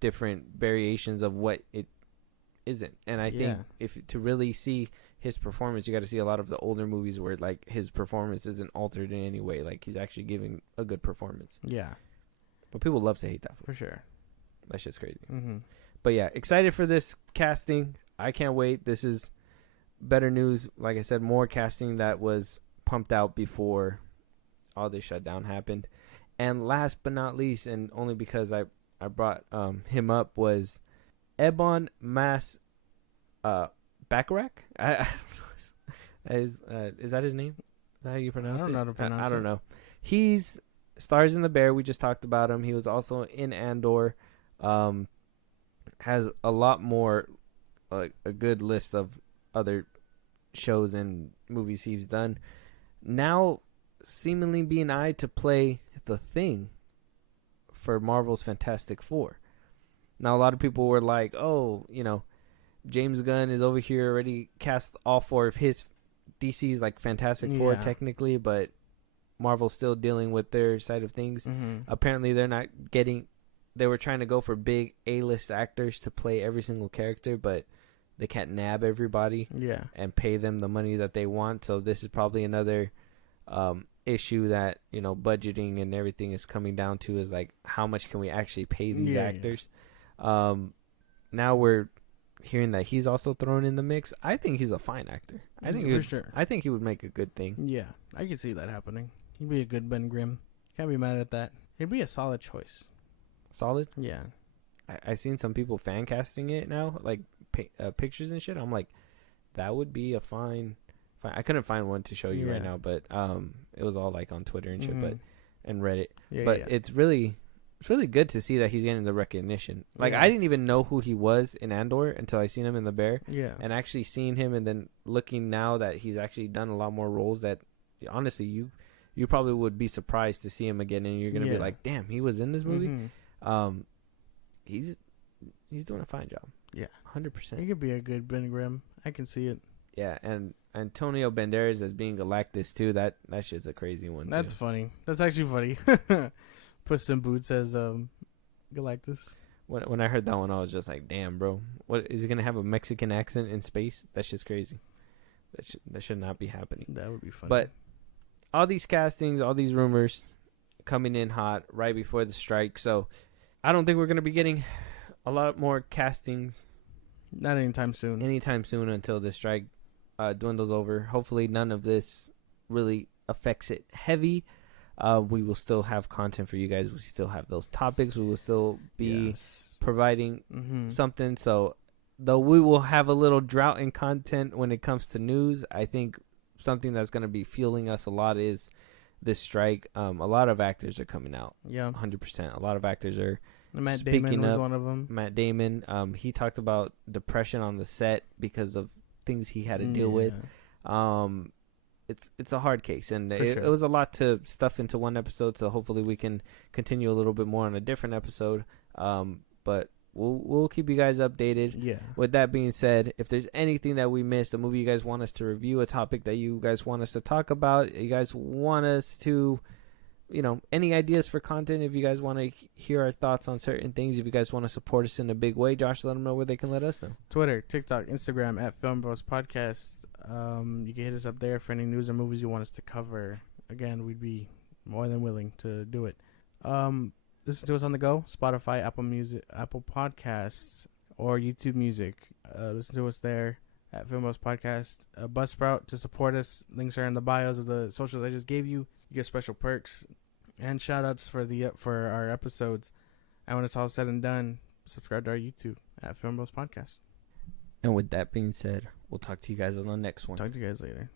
different variations of what it isn't. And I think if to really see his performance, you got to see a lot of the older movies where like his performance isn't altered in any way. Like he's actually giving a good performance. Yeah. But people love to hate that for sure. That shit's crazy. Mm-hmm. But yeah, excited for this casting. I can't wait. This is better news. Like I said, more casting that was pumped out before all this shutdown happened. And last but not least, and only because I brought him up, was Ebon Mas Bacharach. Is that his name? Is that how you pronounce it? I don't know how to pronounce it. I don't know. He's stars in The Bear. We just talked about him. He was also in Andor. Has a lot more, like a good list of other shows and movies he's done. Now, seemingly being eyed to play the Thing for Marvel's Fantastic Four. Now, a lot of people were like, "Oh, James Gunn is over here already cast all four of his DC's like Fantastic Four technically, but Marvel's still dealing with their side of things." Apparently, they're not getting. They were trying to go for big A-list actors to play every single character, but they can't nab everybody and pay them the money that they want. So this is probably another issue that, budgeting and everything is coming down to, is like, how much can we actually pay these actors? Now we're hearing that he's also thrown in the mix. I think he's a fine actor. I think he would make a good thing. Yeah, I can see that happening. He'd be a good Ben Grimm. Can't be mad at that. He'd be a solid choice. Solid? Yeah. I seen some people fan casting it now, like pictures and shit. I'm like, that would be a fine. I couldn't find one to show you right now, but it was all like on Twitter and shit, but and Reddit. It's really good to see that he's getting the recognition. Like I didn't even know who he was in Andor until I seen him in The Bear. Yeah. And actually seeing him, and then looking now that he's actually done a lot more roles that honestly you probably would be surprised to see him again, and you're gonna be like, damn, he was in this movie. He's doing a fine job. Yeah, 100%. He could be a good Ben Grimm. I can see it. Yeah, and Antonio Banderas as being Galactus too. That shit's a crazy one. That's funny. That's actually funny. Puss in Boots as Galactus. When I heard that one, I was just like, damn, bro. What is he gonna have a Mexican accent in space? That shit's crazy. That should not be happening. That would be funny. But all these castings, all these rumors coming in hot right before the strike. So I don't think we're going to be getting a lot more castings. Not anytime soon. Until the strike dwindles over. Hopefully none of this really affects it heavy. We will still have content for you guys. We still have those topics. We will still be providing something. So though we will have a little drought in content when it comes to news, I think something that's going to be fueling us a lot is this strike. A lot of actors are coming out. Yeah. 100%. A lot of actors are Matt Speaking Damon was of one of them. Matt Damon, he talked about depression on the set because of things he had to deal with. It's a hard case, and it was a lot to stuff into one episode. So hopefully we can continue a little bit more on a different episode. But we'll keep you guys updated. Yeah. With that being said, if there's anything that we missed, a movie you guys want us to review, a topic that you guys want us to talk about, you guys want us to, any ideas for content, if you guys want to hear our thoughts on certain things, if you guys want to support us in a big way, Josh, let them know where they can let us know. Twitter, TikTok, Instagram at FIlmBros Podcast. You can hit us up there for any news or movies you want us to cover. Again, we'd be more than willing to do it. Listen to us on the go, Spotify, Apple Music, Apple Podcasts, or YouTube Music. Listen to us there at FIlmBros Podcast. Buzzsprout to support us. Links are in the bios of the socials I just gave you. You get special perks and shout outs for our episodes. And when it's all said and done, subscribe to our YouTube at FIlmBros Podcast. And with that being said, we'll talk to you guys on the next one. Talk to you guys later.